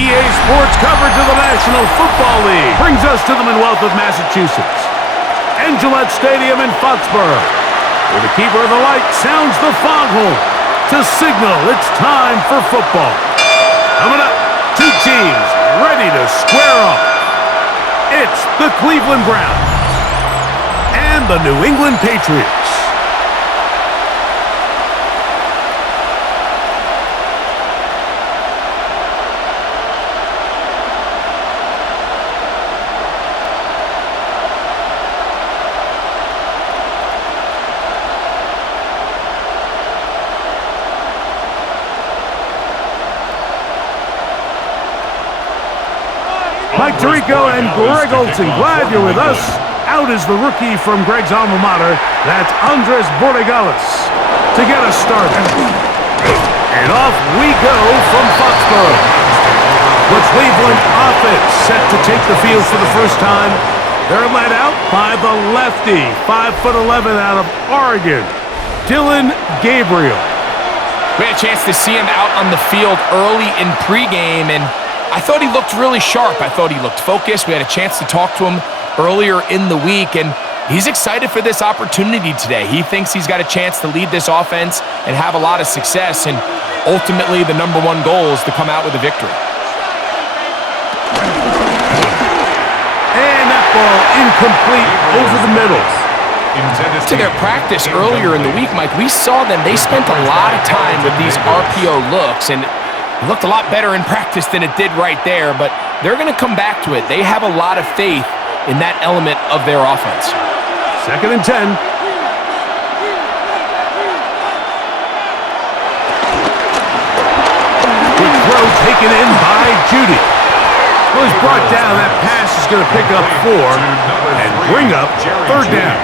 EA Sports coverage of the National Football League brings us to the Commonwealth of Massachusetts and Gillette Stadium in Foxborough, where the keeper of the light sounds the foghorn to signal it's time for football. Coming up, two teams ready to square off. It's the Cleveland Browns and the New England Patriots. Mike Tirico and Greg Olson, glad you're with us. Out is the rookie from Greg's alma mater. That's Andres Borregales to get us started. And off we go from Foxborough. The Cleveland offense set to take the field for the first time. They're led out by the lefty, 5'11" out of Oregon, Dylan Gabriel. We had a chance to see him out on the field early in pregame, and I thought he looked really sharp. I thought he looked focused. We had a chance to talk to him earlier in the week, and he's excited for this opportunity today. He thinks he's got a chance to lead this offense and have a lot of success, and ultimately the #1 goal is to come out with a victory. And that ball incomplete over the middle. To their practice earlier in the week, Mike, we saw them. They spent a lot of time with these RPO looks, and it looked a lot better in practice than it did right there, but they're going to come back to it. They have a lot of faith in that element of their offense. 2nd and 10. Good throw taken in by Judy. Well, he's brought down. That pass is going to pick up 4 and bring up 3rd down.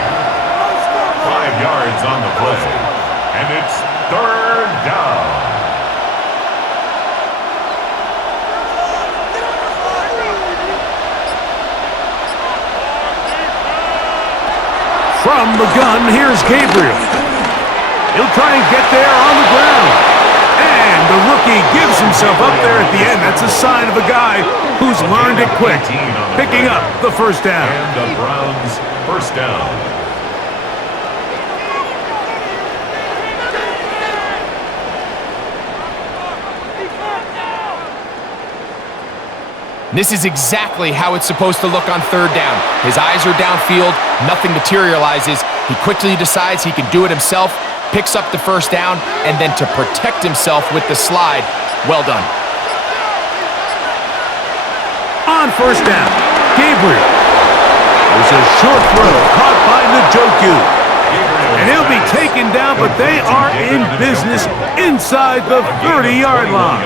5 yards on the play, and it's 3rd down. From the gun, here's Gabriel. He'll try and get there on the ground. And the rookie gives himself up there at the end. That's a sign of a guy who's learned it quick, picking up the 1st down. And the Browns' 1st down. This is exactly how it's supposed to look on 3rd down. His eyes are downfield, nothing materializes. He quickly decides he can do it himself, picks up the 1st down, and then to protect himself with the slide, well done. On 1st down, Gabriel. There's a short throw caught by Njoku. And he'll be taken down, but they are in business inside the 30-yard line.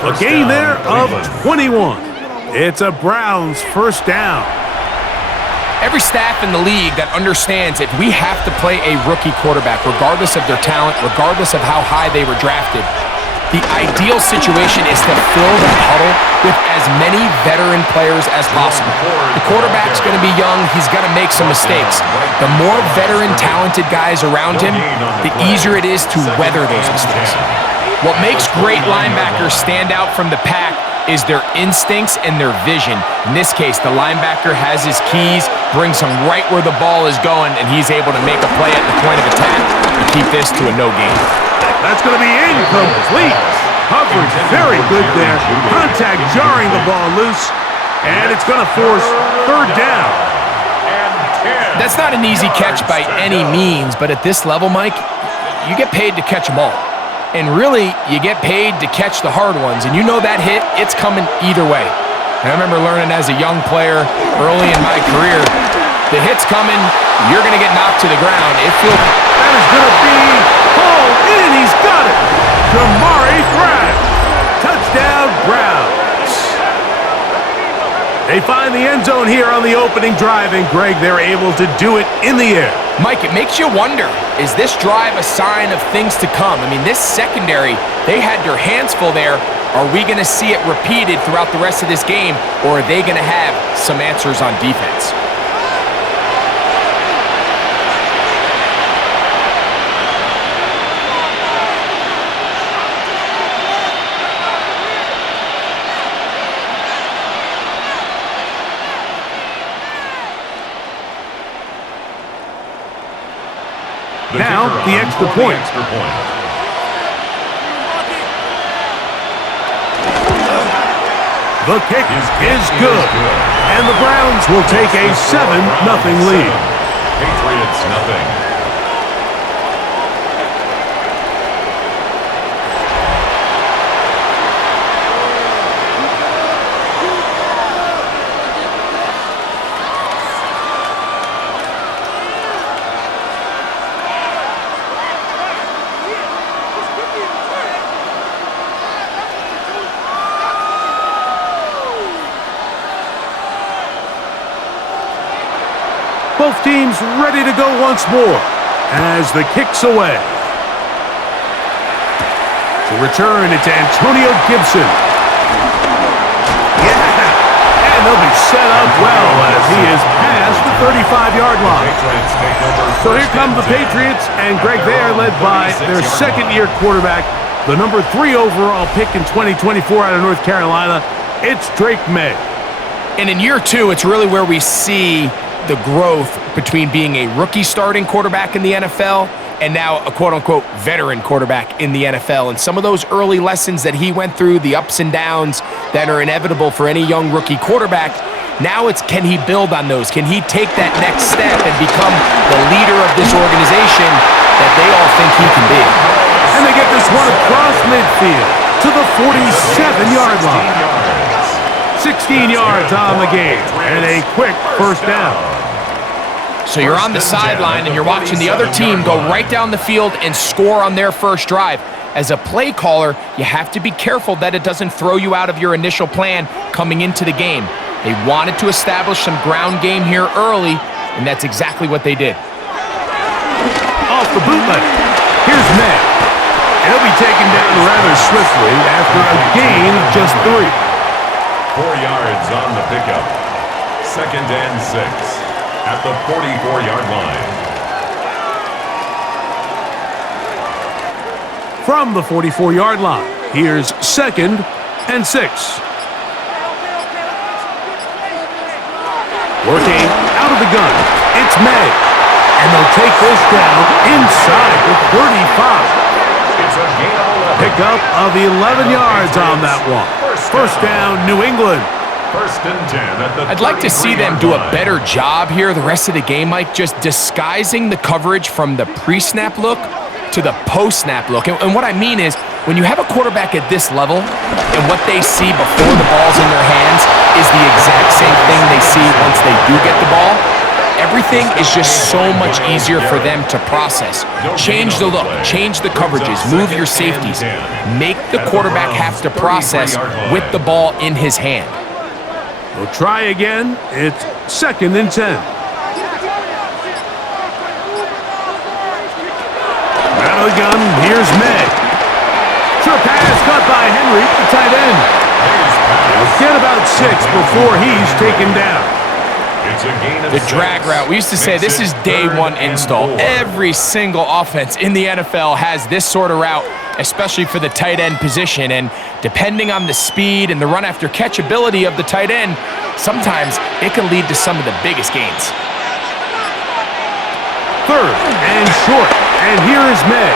A gain there of 21. It's a Browns 1st down. Every staff in the league that understands if we have to play a rookie quarterback, regardless of their talent, regardless of how high they were drafted, the ideal situation is to fill that huddle with as many veteran players as possible. The quarterback's going to be young. He's going to make some mistakes. The more veteran, talented guys around him, the easier it is to weather those mistakes. What makes great linebackers stand out from the pack is their instincts and their vision. In this case, the linebacker has his keys, brings him right where the ball is going, and he's able to make a play at the point of attack and keep this to a no gain. That's going to be incomplete. Coverage very good there. Contact jarring the ball loose, and it's going to force 3rd down. That's not an easy catch by any means, but at this level, Mike, you get paid to catch them all. And really, you get paid to catch the hard ones. And you know that hit, it's coming either way. And I remember learning as a young player early in my career, the hit's coming, you're going to get knocked to the ground. It feels... That is going to be hauled in. He's got it. Jamari Thrash. Touchdown, Browns. They find the end zone here on the opening drive, and Greg, they're able to do it in the air. Mike, it makes you wonder, is this drive a sign of things to come? I mean, this secondary, they had their hands full there. Are we going to see it repeated throughout the rest of this game, or are they going to have some answers on defense? Now, the extra point. The kick is good. And the Browns will take a 7-0 lead. Patriots nothing. Both teams ready to go once more as the kick's away. To return, it's Antonio Gibson. Yeah! And they'll be set up well as he is past the 35-yard line. So here come the Patriots, and Greg, they are led by their second-year quarterback, the number 3 overall pick in 2024 out of North Carolina. It's Drake May. And in year 2, it's really where we see the growth between being a rookie starting quarterback in the NFL and now a quote-unquote veteran quarterback in the NFL. And some of those early lessons that he went through, the ups and downs that are inevitable for any young rookie quarterback, now it's can he build on those? Can he take that next step and become the leader of this organization that they all think he can be? And they get this one across midfield to the 47-yard line. 16 yards on the game and a quick first down. So you're on the sideline and you're watching the other team go right down the field and score on their first drive. As a play caller, you have to be careful that it doesn't throw you out of your initial plan coming into the game. They wanted to establish some ground game here early, and that's exactly what they did. Off the bootleg. Here's May. And he'll be taken down rather swiftly after a gain of just 3. 4 yards on the pickup. 2nd and 6 at the 44-yard line. From the 44-yard line, here's 2nd and 6. Working out of the gun, it's May. And they'll take this down inside the 35. It's a gain of 11. Pickup of 11 yards on that one. First down, New England. 1st and 10 at the I'd like to see them do a better job here the rest of the game, Mike, just disguising the coverage from the pre-snap look to the post-snap look. And what I mean is, when you have a quarterback at this level and what they see before the ball's in their hands is the exact same thing they see once they do get the ball, everything is just so much easier for them to process. Change the look, change the coverages, move your safeties. Make the quarterback have to process with the ball in his hand. We'll try again. It's 2nd and 10. Out of the gun, here's May. Short pass caught by Henry, the tight end. He'll get about 6 before he's taken down. The drag route. We used to say this is day 1 install. Every single offense in the NFL has this sort of route, especially for the tight end position. And depending on the speed and the run after catch ability of the tight end, sometimes it can lead to some of the biggest gains. 3rd and short. And here is May.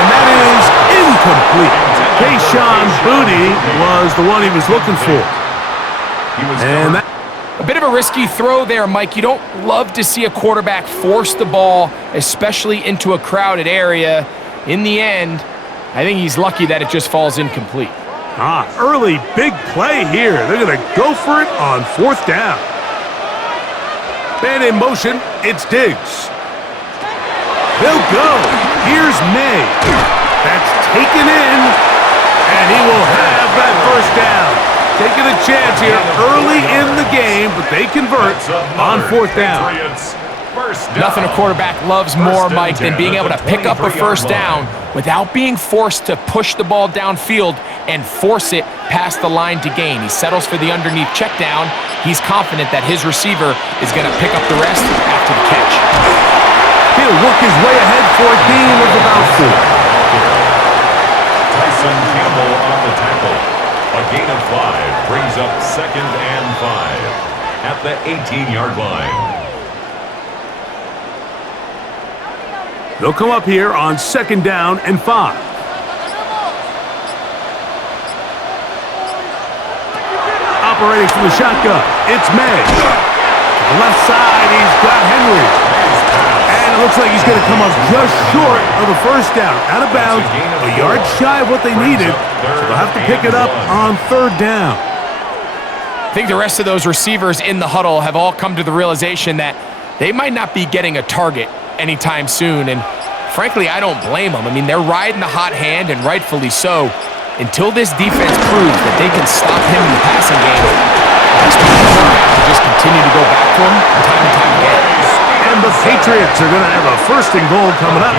And that is incomplete. Kayshon Boutte was the one he was looking for. And that a bit of a risky throw there, Mike. You don't love to see a quarterback force the ball, especially into a crowded area. In the end, I think he's lucky that it just falls incomplete. Early big play here. They're going to go for it on 4th down. Man in motion, it's Diggs. They'll go. Here's May. That's taken in, and he will have that first down. Taking a chance here early in the game, but they convert on 4th down. Nothing a quarterback loves more, Mike, than being able to pick up a first down without being forced to push the ball downfield and force it past the line to gain. He settles for the underneath check down. He's confident that his receiver is going to pick up the rest after the catch. He'll work his way ahead for a gain of about 4. Tyson Campbell on the tackle. A gain of 5 brings up 2nd and 5 at the 18-yard line. They'll come up here on 2nd down and 5. Operating from the shotgun, it's May. To the left side, he's got Henry. And it looks like he's going to come up just short of the 1st down. Out of bounds, a yard shy of what they needed. So they'll have to pick it up on 3rd down. I think the rest of those receivers in the huddle have all come to the realization that they might not be getting a target anytime soon. And frankly, I don't blame them. I mean, they're riding the hot hand, and rightfully so. Until this defense proves that they can stop him in the passing game, to just continue to go back to him time and time again. And the Patriots are going to have a 1st and goal coming up.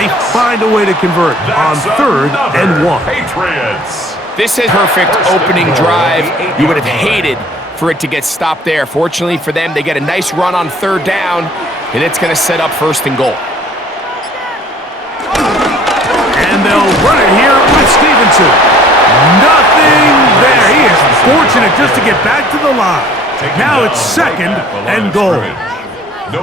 They find a way to convert on 3rd and 1. Patriots. This is a perfect opening drive. You would have hated for it to get stopped there. Fortunately for them, they get a nice run on 3rd down, and it's going to set up 1st and goal. And they'll run it here with Stevenson. Nothing there. He is fortunate just to get back to the line. Now it's 2nd and goal.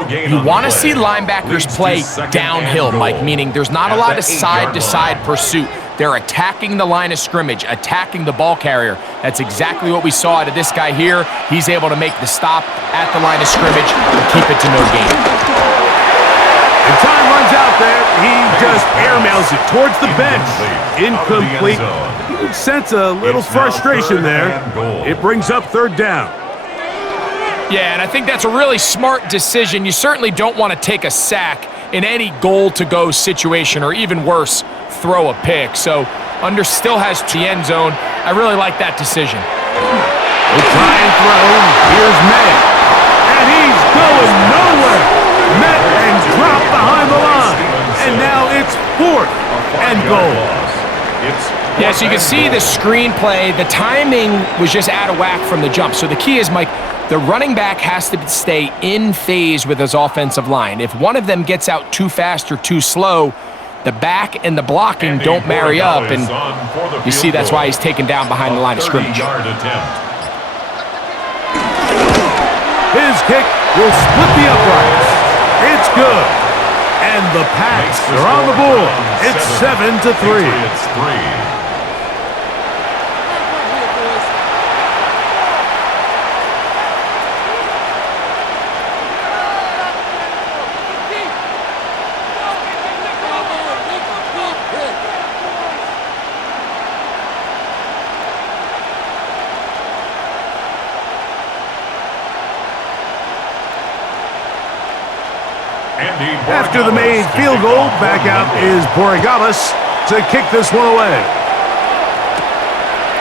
You want to see linebackers play downhill, Mike, meaning there's not a lot of side-to-side pursuit. They're attacking the line of scrimmage, attacking the ball carrier. That's exactly what we saw out of this guy here. He's able to make the stop at the line of scrimmage and keep it to no gain. And time runs out there. He just airmails it towards the bench. Incomplete. You can sense a little frustration there. It brings up 3rd down. Yeah, and I think that's a really smart decision. You certainly don't want to take a sack in any goal-to-go situation, or even worse, throw a pick. So Under still has the end zone. I really like that decision. We'll try and throw. Here's May. And he's going nowhere. Met and dropped behind the line. And now it's 4th and goal. Yeah, so you can see the screenplay. The timing was just out of whack from the jump. So the key is, Mike, the running back has to stay in phase with his offensive line. If one of them gets out too fast or too slow, the back and the blocking don't marry up, and you see that's why he's taken down behind the line of scrimmage. His kick will split the uprights. It's good. And the Pats are on the board. It's 7-3. After the made field goal, back out is Borregales to kick this one away.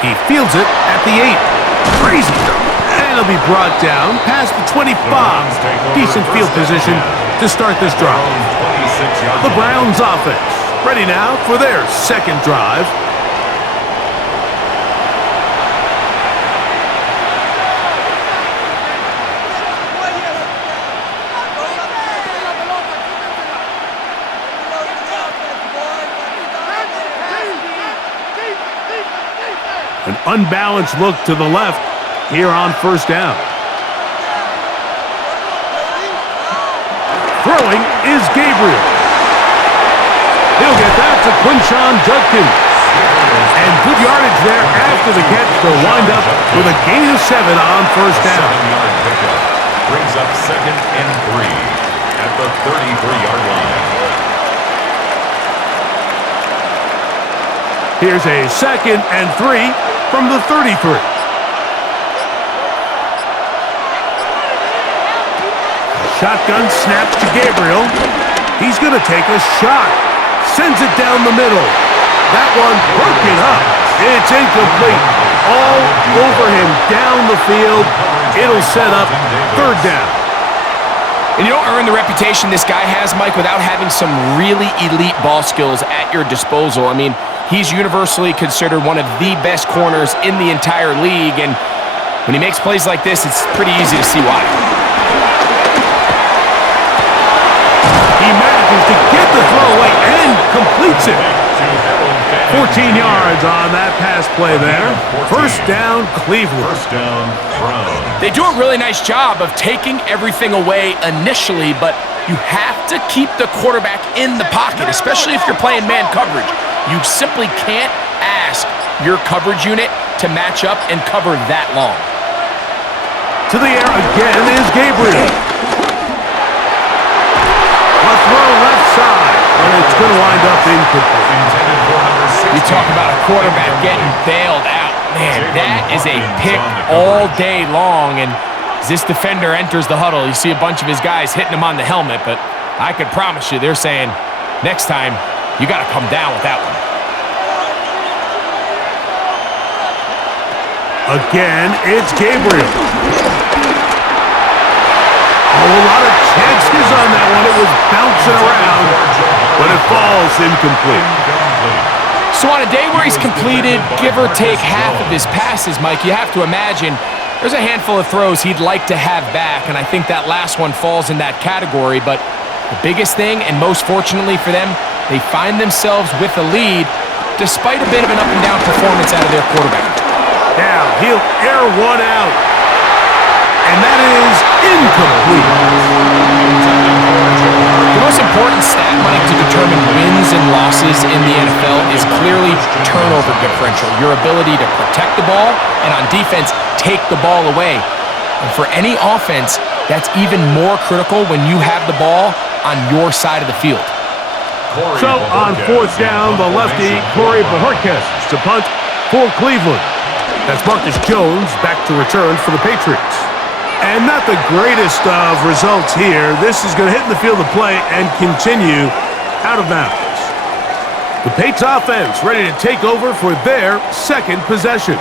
He fields it at the 8. Crazy throw. And it'll be brought down past the 25. Decent field position to start this drive. The Browns offense ready now for their 2nd drive. An unbalanced look to the left here on 1st down. Throwing is Gabriel. He'll get that to Quinshon Judkins. And good yardage there after the catch. They'll wind up with a gain of 7 on 1st down. 7-yard pickup brings up 2nd and 3 at the 33-yard line. Here's a 2nd and 3 from the 33. Shotgun snap to Gabriel. He's going to take a shot. Sends it down the middle. That one broken up. It's incomplete. All over him down the field. It'll set up 3rd down. And you don't earn the reputation this guy has, Mike, without having some really elite ball skills at your disposal. I mean, he's universally considered one of the best corners in the entire league, and when he makes plays like this, it's pretty easy to see why. He manages to get the throw away and completes it. 14 yards on that pass play there. First down, Cleveland. First down, Browns. They do a really nice job of taking everything away initially, but you have to keep the quarterback in the pocket, especially if you're playing man coverage. You simply can't ask your coverage unit to match up and cover that long. To the air again is Gabriel. A throw left side, but it's going to wind up incomplete. You talk about a quarterback getting bailed out. Man, that is a pick all day long, and as this defender enters the huddle, you see a bunch of his guys hitting him on the helmet, but I can promise you they're saying, next time, you got to come down with that one. Again, it's Gabriel. Oh, a lot of chances on that one. It was bouncing around, but it falls incomplete. So on a day where he's completed, give or take half of his passes, Mike, you have to imagine there's a handful of throws he'd like to have back, and I think that last one falls in that category. But the biggest thing, and most fortunately for them, they find themselves with a lead despite a bit of an up-and-down performance out of their quarterback. Now, he'll air one out, and that is incomplete. The most important stat, Mike, to determine wins and losses in the NFL is clearly turnover differential, your ability to protect the ball, and on defense, take the ball away. And for any offense, that's even more critical when you have the ball on your side of the field. So on fourth down, the lefty, Corey Bojorquez to punt for Cleveland. That's Marcus Jones back to return for the Patriots. And not the greatest of results here. This is going to hit in the field of play and continue out of bounds. The Patriots offense ready to take over for their second possession.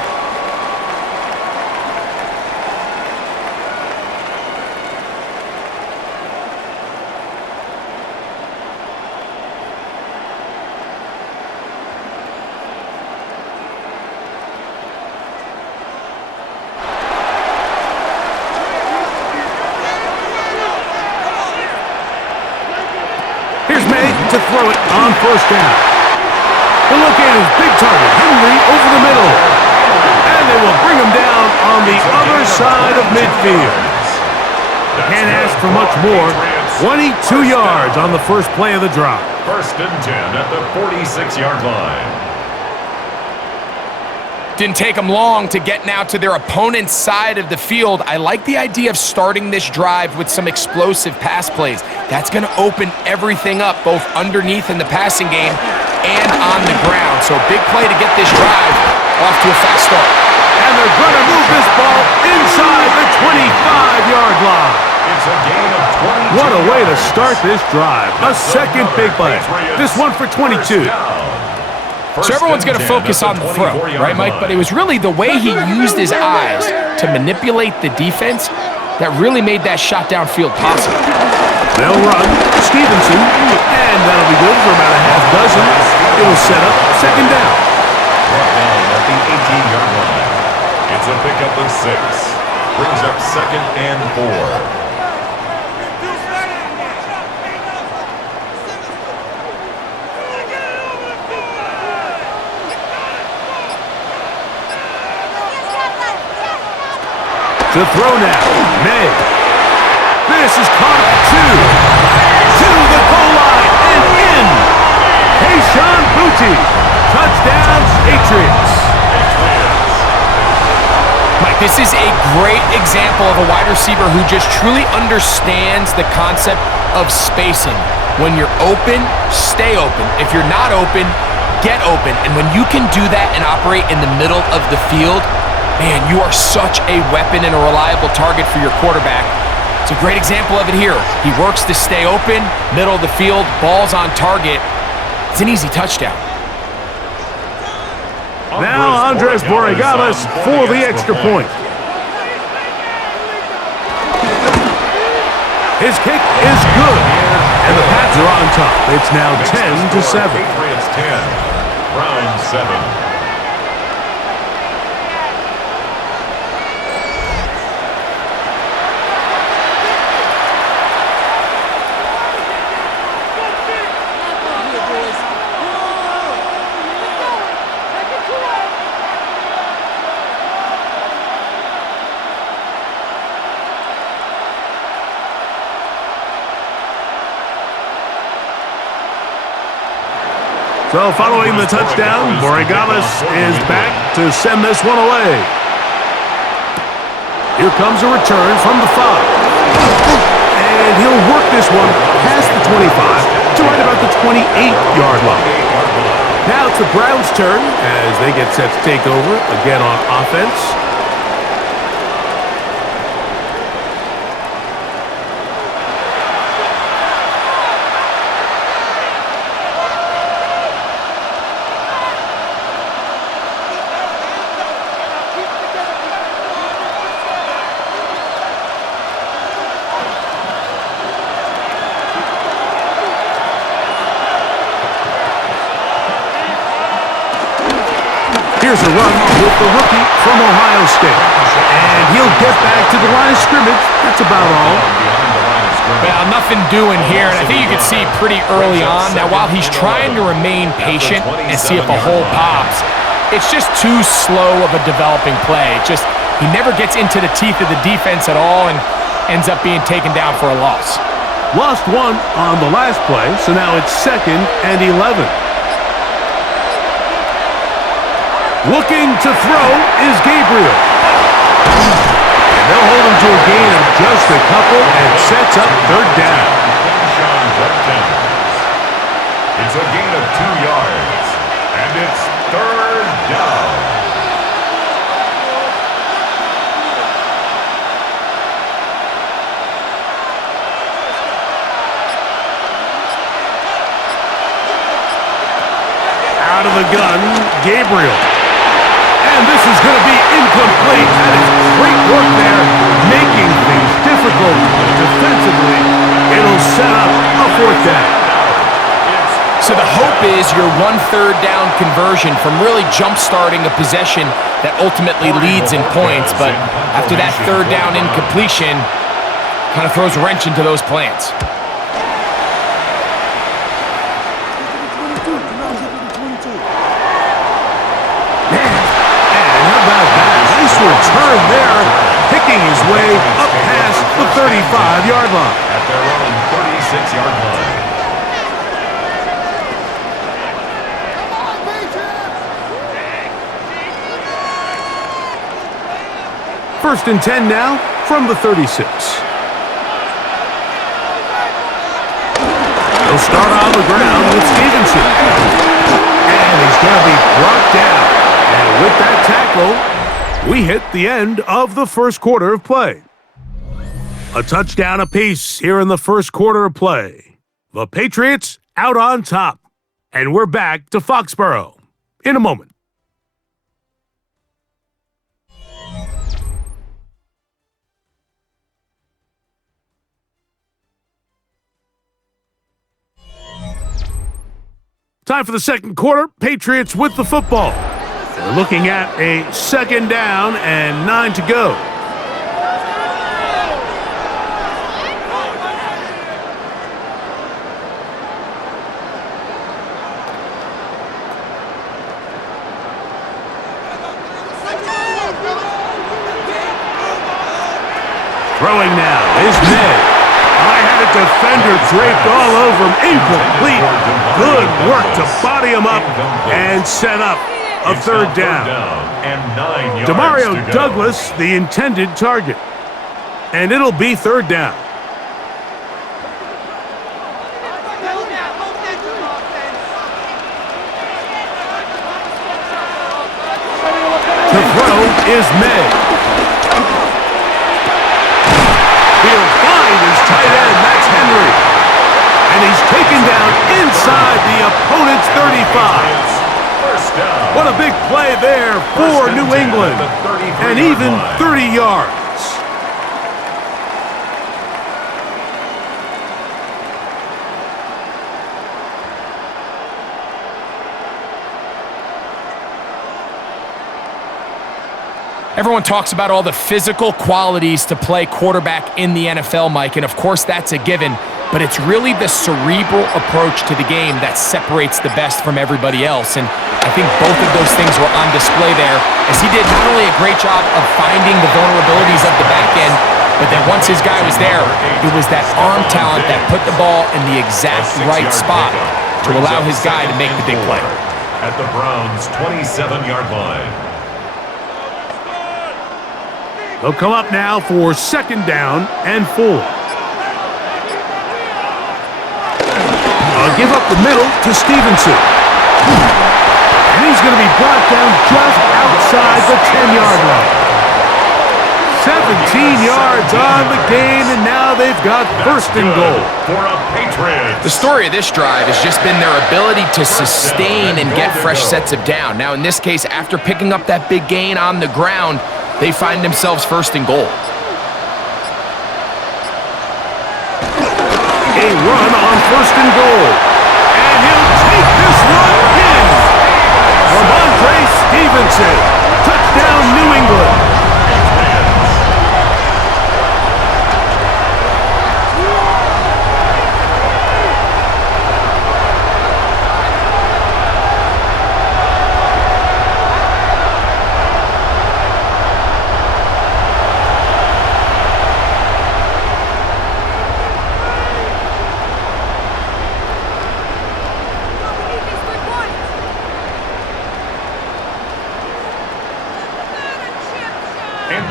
To throw it on first down. The look at his big target, Henry, over the middle. And they will bring him down on the other side of midfield. Can't ask for much more. 22 yards on the first play of the drive. First and 10 at the 46-yard line. Didn't take them long to get now to their opponent's side of the field. I like the idea of starting this drive with some explosive pass plays. That's going to open everything up, both underneath in the passing game and on the ground. So big play to get this drive off to a fast start. And they're going to move this ball inside the 25-yard line. It's a gain of 22. What a way to start this drive. A second big play. This one for 22. So everyone's going to focus on the throw, right, Mike? But it was really the way he used his eyes to manipulate the defense that really made that shot downfield possible. They'll run. Stevenson, and that'll be good for about a half dozen. It will set up second down. Brought down at the 18-yard line. It's a pickup of 6. Brings up second and 4. To throw now, May. This is caught at 2. To the goal line and in. Keyshawn Boutte. Touchdown, Patriots. Mike, this is a great example of a wide receiver who just truly understands the concept of spacing. When you're open, stay open. If you're not open, get open. And when you can do that and operate in the middle of the field, man, you are such a weapon and a reliable target for your quarterback. It's a great example of it here. He works to stay open, middle of the field, ball's on target. It's an easy touchdown. Now Andres Borregales for the extra point. His kick is good, and the Pats are on top. It's now 10-7. Patriots 10, Browns 7. So following the touchdown, Borregales is back to send this one away. Here comes a return from the 5. And he'll work this one past the 25 to right about the 28-yard line. Now it's the Browns' turn as they get set to take over again on offense. Here's a run with the rookie from Ohio State. And he'll get back to the line of scrimmage. That's about all. Well, nothing doing here, and I think you can see pretty early on. Now, while he's trying to remain patient and see if a hole pops, it's just too slow of a developing play. He never gets into the teeth of the defense at all and ends up being taken down for a loss. Lost one on the last play, so now it's 2nd and 11. Looking to throw is Gabriel. And they'll hold him to a gain of just a couple and sets up 3rd down. It's a gain of 2 yards, and it's 3rd down. Out of the gun, Gabriel. And this is going to be incomplete. That is great work there, making things difficult defensively. It'll set up a 4th down. So the hope is your 1/3 down conversion from really jump-starting a possession that ultimately leads in points. But after that 3rd down incompletion, kind of throws a wrench into those plans. Return there, picking his way up past the 35-yard line. At their own 36-yard line. 1st and 10 now from the 36. They'll start on the ground with Stevenson. And he's going to be brought down. And with that tackle, we hit the end of the 1st quarter of play. A touchdown apiece here in the 1st quarter of play. The Patriots out on top. And we're back to Foxborough in a moment. Time for the 2nd quarter. Patriots with the football. They're looking at a 2nd down and 9 to go. Throwing now is Ned. I had a defender draped all over him. Incomplete. Good work to body him up and set up a 3rd down. And 9 yards Demario to go. Douglas, the intended target. And it'll be 3rd down. The throw is made. He'll find his tight end, that's Henry. And he's taken down inside the opponent's 35. What a big play there for New England. And even 30 yards. Everyone talks about all the physical qualities to play quarterback in the NFL, Mike, and of course that's a given, but it's really the cerebral approach to the game that separates the best from everybody else, and I think both of those things were on display there, as he did not only a great job of finding the vulnerabilities of the back end, but then once his guy was there, it was that arm talent that put the ball in the exact right spot. to allow his guy to make the big play. At the Browns' 27-yard line. They'll come up now for 2nd down and 4. Give up the middle to Stevenson. And he's going to be brought down just outside the 10-yard line. 17 yards on the gain, and now they've got 1st and goal. For a Patriots. The story of this drive has just been their ability to sustain and get fresh sets of down. Now, in this case, after picking up that big gain on the ground, they find themselves 1st and goal. A run on 1st and goal. And he'll take this one in. Ramondre Stevenson. Touchdown, New England.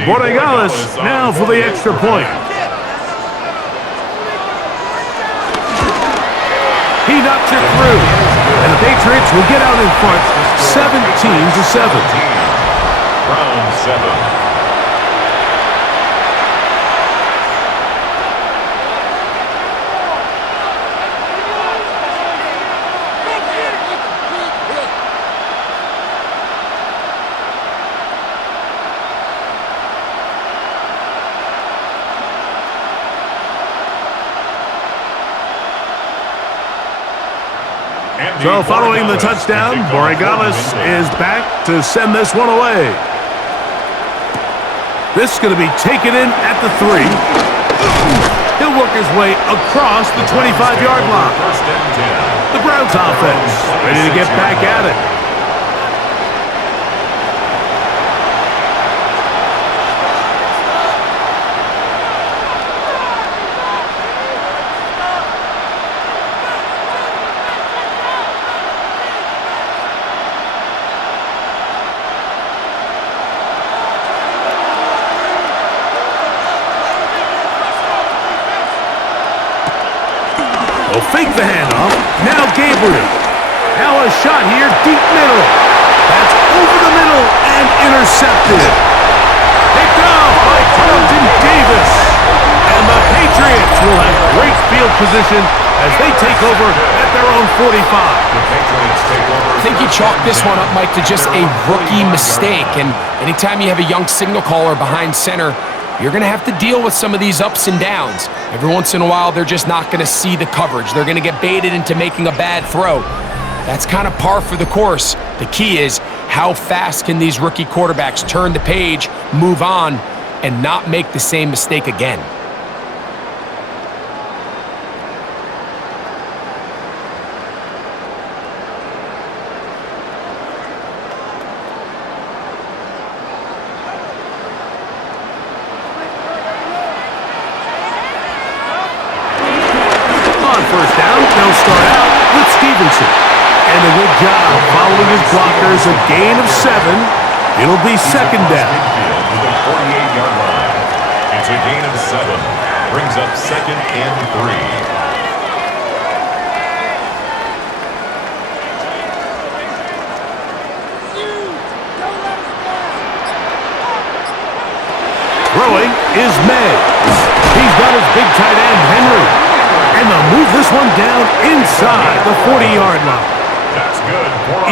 Borregales now for the extra point. He knocks it through, and the Patriots will get out in front, 17-7. Round 7. So following the touchdown, Borregales is back to send this one away. This is going to be taken in at the 3. He'll work his way across the 25-yard line. The Browns offense ready to get back at it. Fake the handoff. Now Gabriel. Now a shot here, deep middle. That's over the middle and intercepted. Picked off by Carlton Davis. And the Patriots will have great field position as they take over at their own 45. I think you chalk this one up, Mike, to just a rookie mistake. And anytime you have a young signal caller behind center, you're going to have to deal with some of these ups and downs. Every once in a while, they're just not going to see the coverage. They're going to get baited into making a bad throw. That's kind of par for the course. The key is how fast can these rookie quarterbacks turn the page, move on, and not make the same mistake again. And a good job following his blockers, a gain of 7. It'll be 2nd down. To the 48-yard line. It's a gain of 7. Brings up 2nd and 3. Throwing is May. He's got his big tight end, Henry. And they'll move this one down inside the 40-yard line. That's good.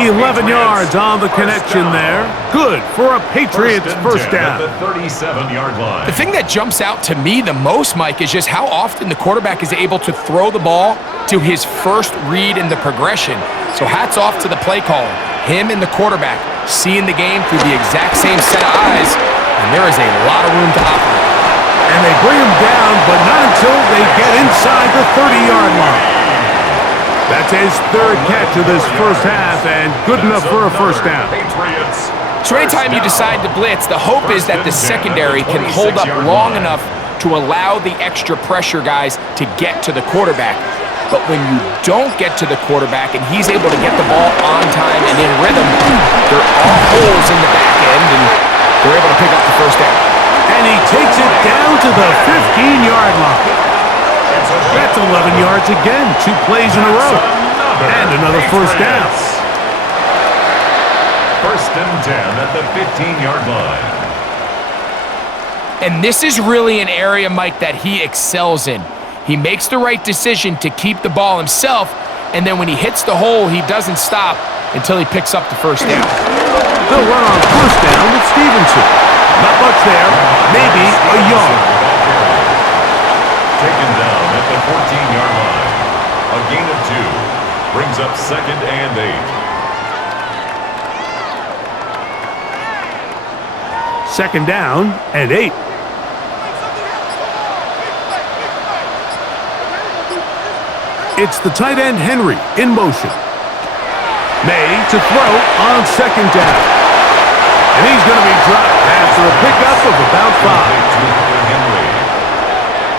11 yards on the connection there. Good for a Patriots 1st down. At the 37-yard line. The thing that jumps out to me the most, Mike, is just how often the quarterback is able to throw the ball to his first read in the progression. So hats off to the play caller. Him and the quarterback seeing the game through the exact same set of eyes, and there is a lot of room to operate. And they bring him down, but not until they get inside the 30-yard line. That's his 3rd catch of this 1st half, and good enough for a 1st down. So anytime you decide to blitz, the hope is that the secondary can hold up long enough to allow the extra pressure guys to get to the quarterback. But when you don't get to the quarterback and he's able to get the ball on time and in rhythm, there are holes in the back end, and they're able to pick up the first down. And he takes it down to the 15-yard line. That's 11 yards again, 2 plays in a row. And another first down. First and 10 at the 15-yard line. And this is really an area, Mike, that he excels in. He makes the right decision to keep the ball himself, and then when he hits the hole, he doesn't stop until he picks up the first down. They'll run on first down with Stevenson. Not much there, maybe a yard. Taken down at the 14-yard line. A gain of 2 brings up second and 8. Second down and 8. It's the tight end Henry in motion. May to throw on second down. And he's going to be dropped after a pickup of about 5. Henry.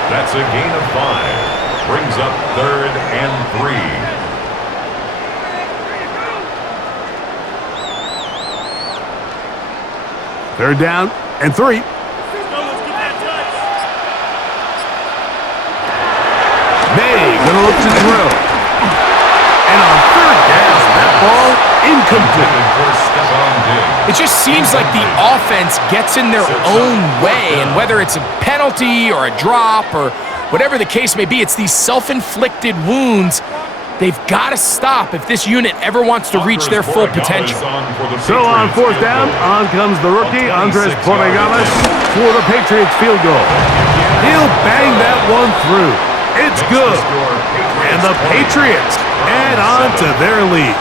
That's a gain of 5. Brings up third and 3. Third down and 3. May gonna look to throw. And on third down, that ball incomplete. It just seems like the offense gets in their own way, and whether it's a penalty or a drop or whatever the case may be, it's these self-inflicted wounds. They've got to stop if this unit ever wants to reach their full potential. So on fourth down, on comes the rookie, Andres Borregales, for the Patriots field goal. He'll bang that one through. It's good. And the Patriots add on to their lead.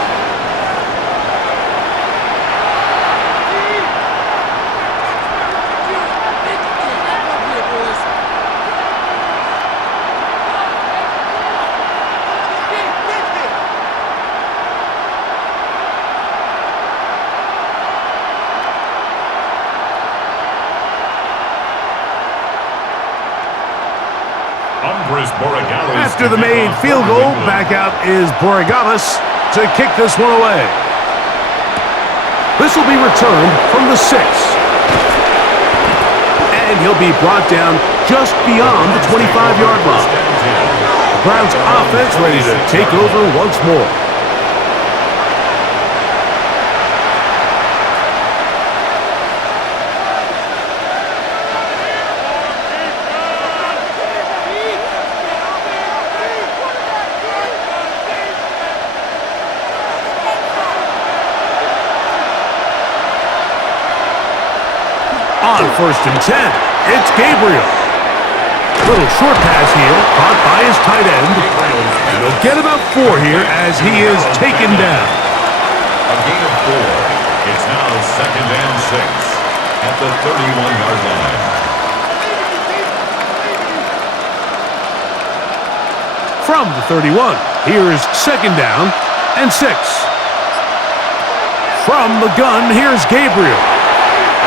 After the made field goal, back out is Borregales to kick this one away. This will be returned from the 6. And he'll be brought down just beyond the 25-yard line. The Browns offense ready to take over once more. On first and 10, it's Gabriel. Little short pass here, caught by his tight end. And he'll get about 4 here as he is taken down. A gain of 4. It's now second and 6 at the 31-yard line. From the 31, here's second down and 6. From the gun, here's Gabriel.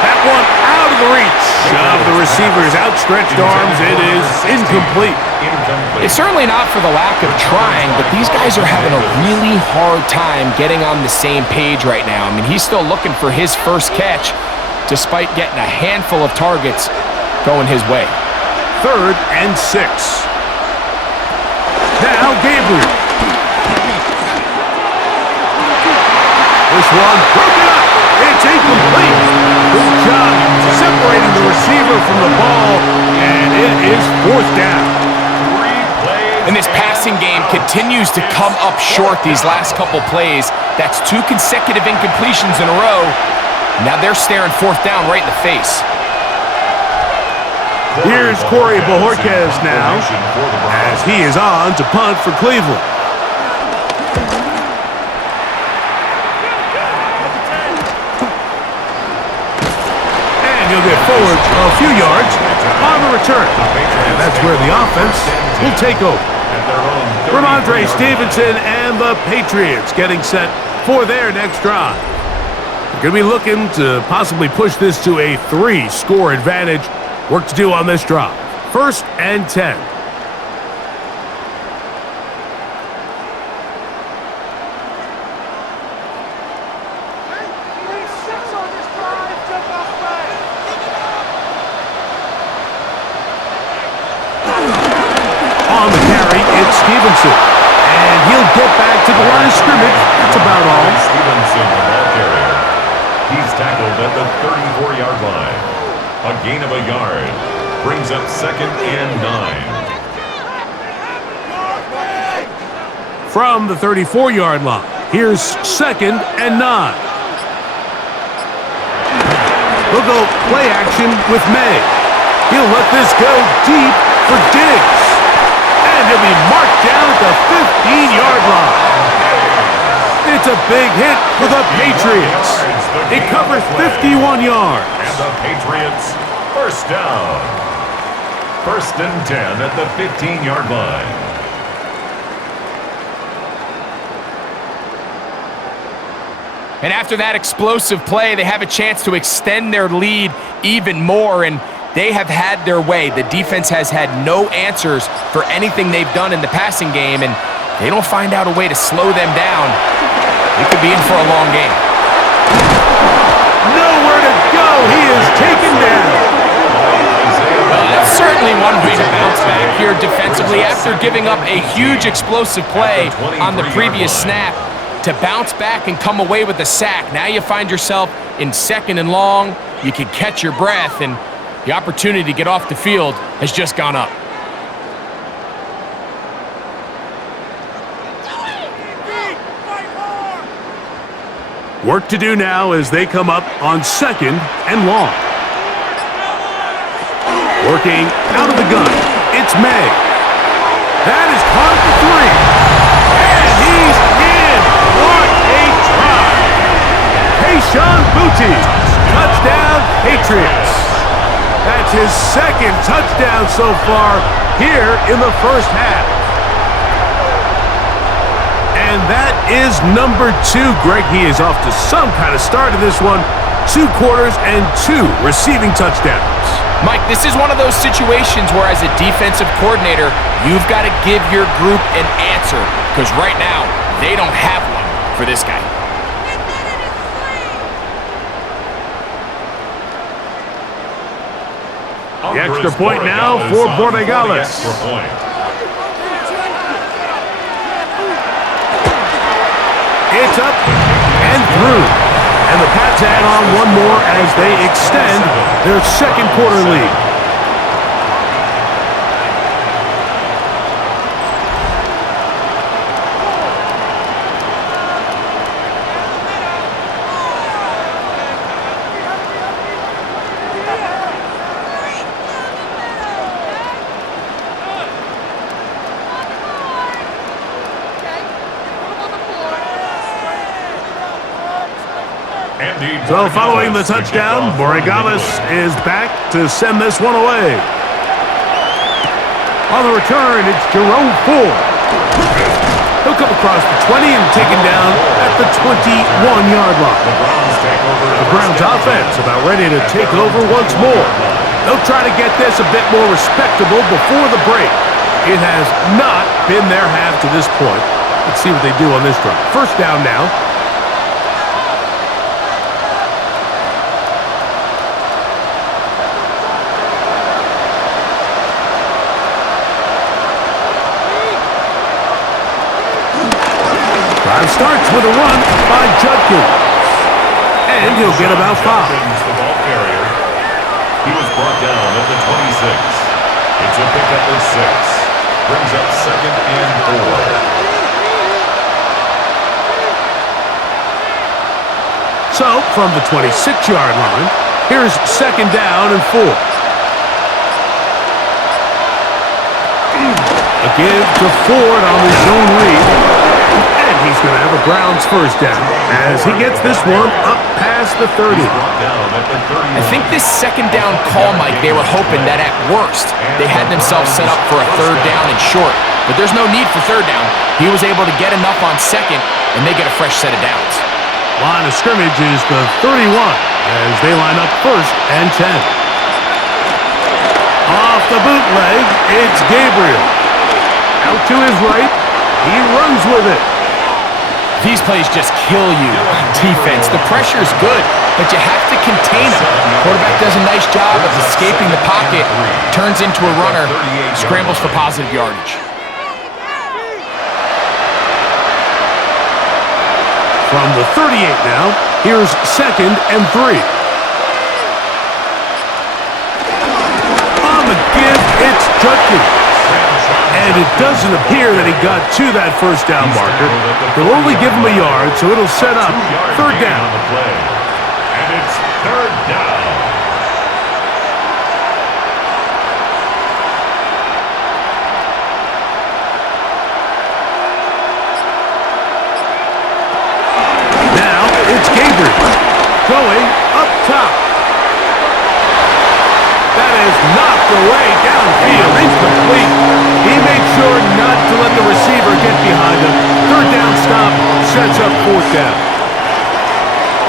That one out of the reach of the receiver's outstretched arms. It is incomplete. It's certainly not for the lack of trying, but these guys are having a really hard time getting on the same page right now. I mean, he's still looking for his first catch, despite getting a handful of targets going his way. Third and 6. Now Gabriel. This one broken up. It's incomplete. Good job separating the receiver from the ball, and it is fourth down. And this passing game continues to come up short these last couple plays. That's 2 consecutive incompletions in a row. Now they're staring fourth down right in the face. Here's Corey Bojorquez now, as he is on to punt for Cleveland. He'll get forward a few yards on the return. And that's where the offense will take over. Ramondre Stevenson and the Patriots getting set for their next drive. They're going to be looking to possibly push this to a 3-score advantage. Work to do on this drive. First and 10. it's Stevenson. And he'll get back to the line of scrimmage. That's about all. Stevenson, the ball carrier. He's tackled at the 34-yard line. A gain of a yard. Brings up 2nd and 9. From the 34-yard line, here's 2nd and 9. They'll go play action with May. He'll let this go deep for Diggs. And he'll be marked down at the 15-yard line. It's a big hit for the Patriots. It covers 51 yards. And the Patriots, first down. 1st and 10 at the 15-yard line. And after that explosive play, they have a chance to extend their lead even more, and they have had their way. The defense has had no answers for anything they've done in the passing game, and they don't find out a way to slow them down. They could be in for a long game. Nowhere to go. He is taken down. Well, that's certainly one way to bounce back here defensively after giving up a huge explosive play on the previous snap. To bounce back and come away with a sack. Now you find yourself in 2nd and long. You can catch your breath, and the opportunity to get off the field has just gone up. Work to do now as they come up on 2nd and long. Working out of the gun. It's May. That is caught for 3. And he's in. What a try. Keyshawn Boutte. Touchdown, Patriots. That's his 2nd touchdown so far here in the first half. And that is number 2. Greg, he is off to some kind of start in this one. 2 quarters and 2 receiving touchdowns. Mike, this is one of those situations where as a defensive coordinator, you've got to give your group an answer, because right now, they don't have one for this guy. The extra point now for Borregales. It's up and through. And the Pats add on one more as they extend their 2nd quarter lead. So following the touchdown, Borregales is back to send this one away. On the return, it's Jerome Ford. He'll come across the 20 and taken down at the 21-yard line. The Browns offense about ready to take over once more. They'll try to get this a bit more respectable before the break. It has not been their half to this point. Let's see what they do on this drive. First down now. Drive starts with a run by Judkins. And he'll get about 5. The ball carrier. He was brought down at the 26. It's a pickup of 6. Brings up 2nd and 4. So, from the 26-yard line, here's 2nd down and 4. A give to Ford on the zone read. He's going to have a Browns first down as he gets this one up past the 30. I think this 2nd down call, Mike, they were hoping that at worst they had themselves set up for a 3rd down and short. But there's no need for 3rd down. He was able to get enough on 2nd, and they get a fresh set of downs. Line of scrimmage is the 31 as they line up 1st and 10. Off the bootleg, it's Gabriel. Out to his right, he runs with it. These plays just kill you on defense. The pressure is good, but you have to contain them. Quarterback does a nice job of escaping the pocket, turns into a runner, scrambles for positive yardage. From the 38 now, here's 2nd and 3. On the give, it's Judkins. And it doesn't appear that he got to that first down marker. They'll only give him a yard, so it'll set up 3rd down. On the play. And it's 3rd down. Now it's Gabriel going up top. That is knocked away downfield, incomplete. He made sure not to let the receiver get behind him. 3rd down stop sets up 4th down.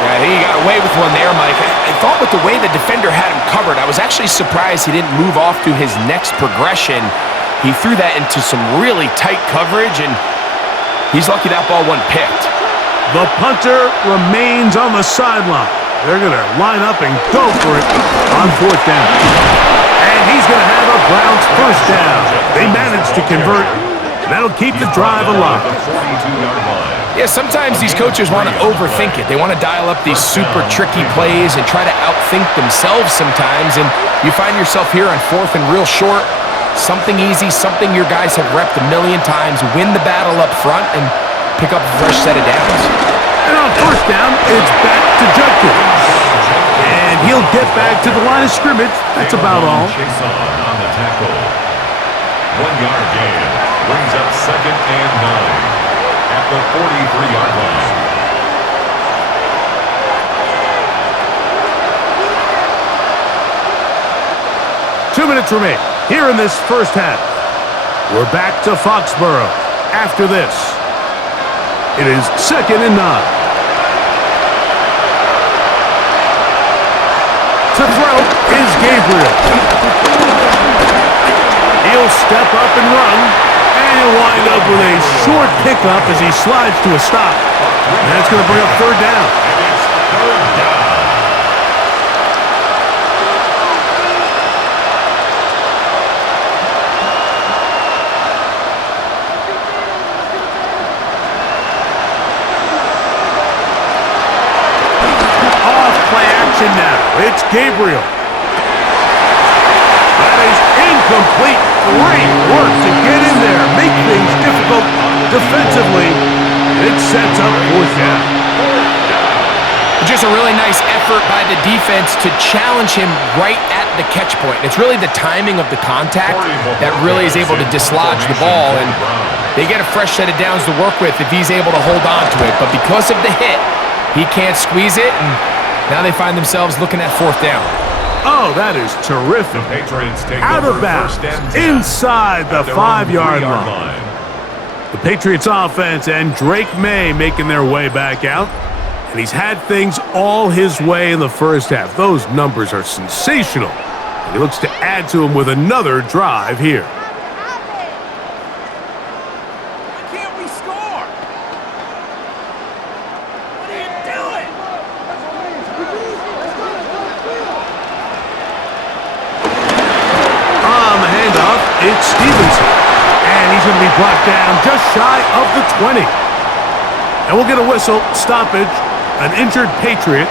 Yeah, he got away with one there, Mike. I thought with the way the defender had him covered, I was actually surprised he didn't move off to his next progression. He threw that into some really tight coverage, and he's lucky that ball wasn't picked. The punter remains on the sideline. They're going to line up and go for it on 4th down. And he's going to have a Browns 1st down. They managed to convert. That'll keep the drive alive. Yeah, sometimes these coaches want to overthink it. They want to dial up these super tricky plays and try to outthink themselves sometimes. And you find yourself here on 4th and real short. Something easy, something your guys have repped a million times. Win the battle up front and pick up a fresh set of downs. And on 1st down, it's back to Judkins. And he'll get back to the line of scrimmage. That's about all. Chase on the tackle. 1-yard gain brings up 2nd and 9 at the 43-yard line. Two minutes remain here in this first half. We're back to Foxborough after this. It is 2nd and 9. To throw is Gabriel. He'll step up and run, and he'll wind up with a short pickup as he slides to a stop. And that's going to bring up 3rd down. It's 3rd down. Now, it's Gabriel. That is incomplete. Great work to get in there, make things difficult defensively. It sets up 4th down. Just a really nice effort by the defense to challenge him right at the catch point. It's really the timing of the contact that really is able to dislodge the ball, and they get a fresh set of downs to work with if he's able to hold on to it. But because of the hit, he can't squeeze it, and now they find themselves looking at 4th down. Oh, that is terrific. The Patriots take Out over of bounds, 1st and 10 inside the at their own 5-yard 3-yard line. The Patriots offense and Drake May making their way back out. And he's had things all his way in the first half. Those numbers are sensational. And he looks to add to them with another drive here. It's Stevenson, and he's going to be brought down just shy of the 20. And we'll get a whistle, stoppage, an injured Patriot.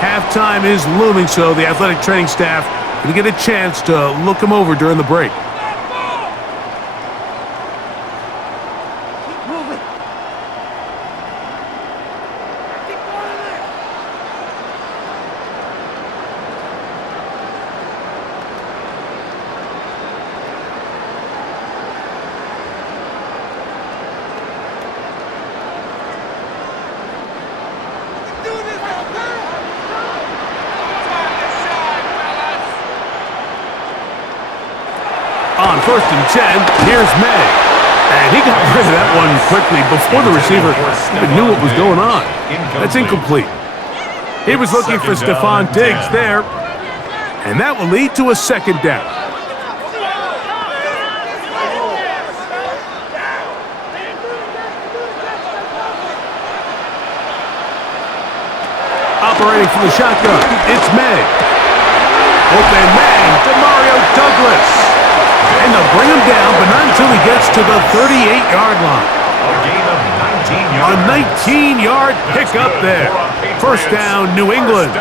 Halftime is looming, so the athletic training staff going to get a chance to look him over during the break. On 1st and 10, here's May. And he got rid of that one quickly before the receiver even knew what was going on. That's incomplete. He was looking for Stephon Diggs there. And that will lead to a 2nd down. Operating from the shotgun, it's May. Open man, Demario Douglas. And they'll bring him down, but not until he gets to the 38-yard line. A gain of yards. A 19-yard pickup there. First down, New England.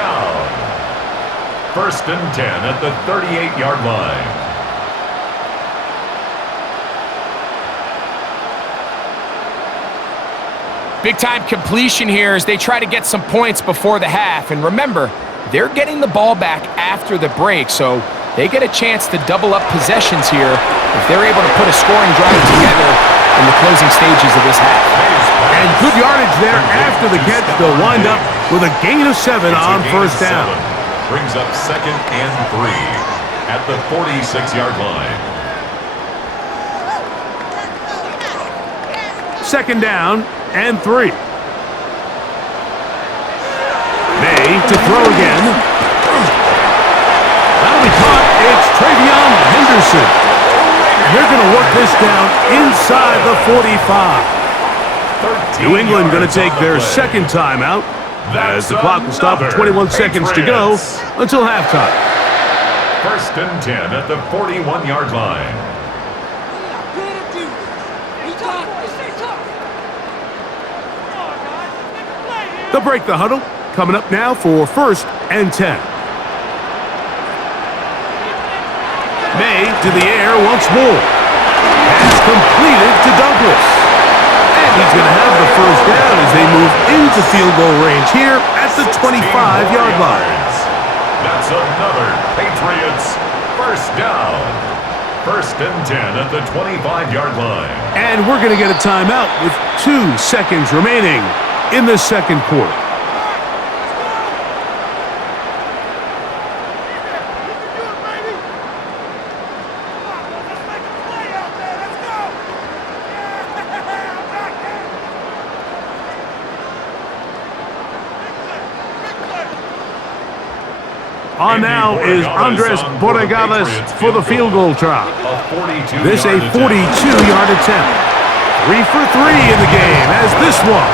First and 10 at the 38-yard line. Big-time completion here as they try to get some points before the half. And remember, they're getting the ball back after the break, so they get a chance to double up possessions here if they're able to put a scoring drive together in the closing stages of this half. And good yardage there after the catch. They'll wind up with a gain of 7 on first down. Brings up second and 3 at the 46-yard line. Second down and 3. May to throw again. That'll be caught. It's Travion Henderson. And they're going to work this down inside the 45. New England going to take their second timeout as the clock will stop at 21 seconds to go until halftime. First and 10 at the 41-yard line. They'll break the huddle. Coming up now for first and 10. May to the air once more. Pass completed to Douglas. And he's going to have the first down as they move into field goal range here at the 25-yard line. That's another Patriots first down. First and 10 at the 25-yard line. And we're going to get a timeout with 2 seconds remaining in the second quarter. On now is Andres Borregales for the field goal try. This a 42-yard attempt. 3 for 3 in the game as this one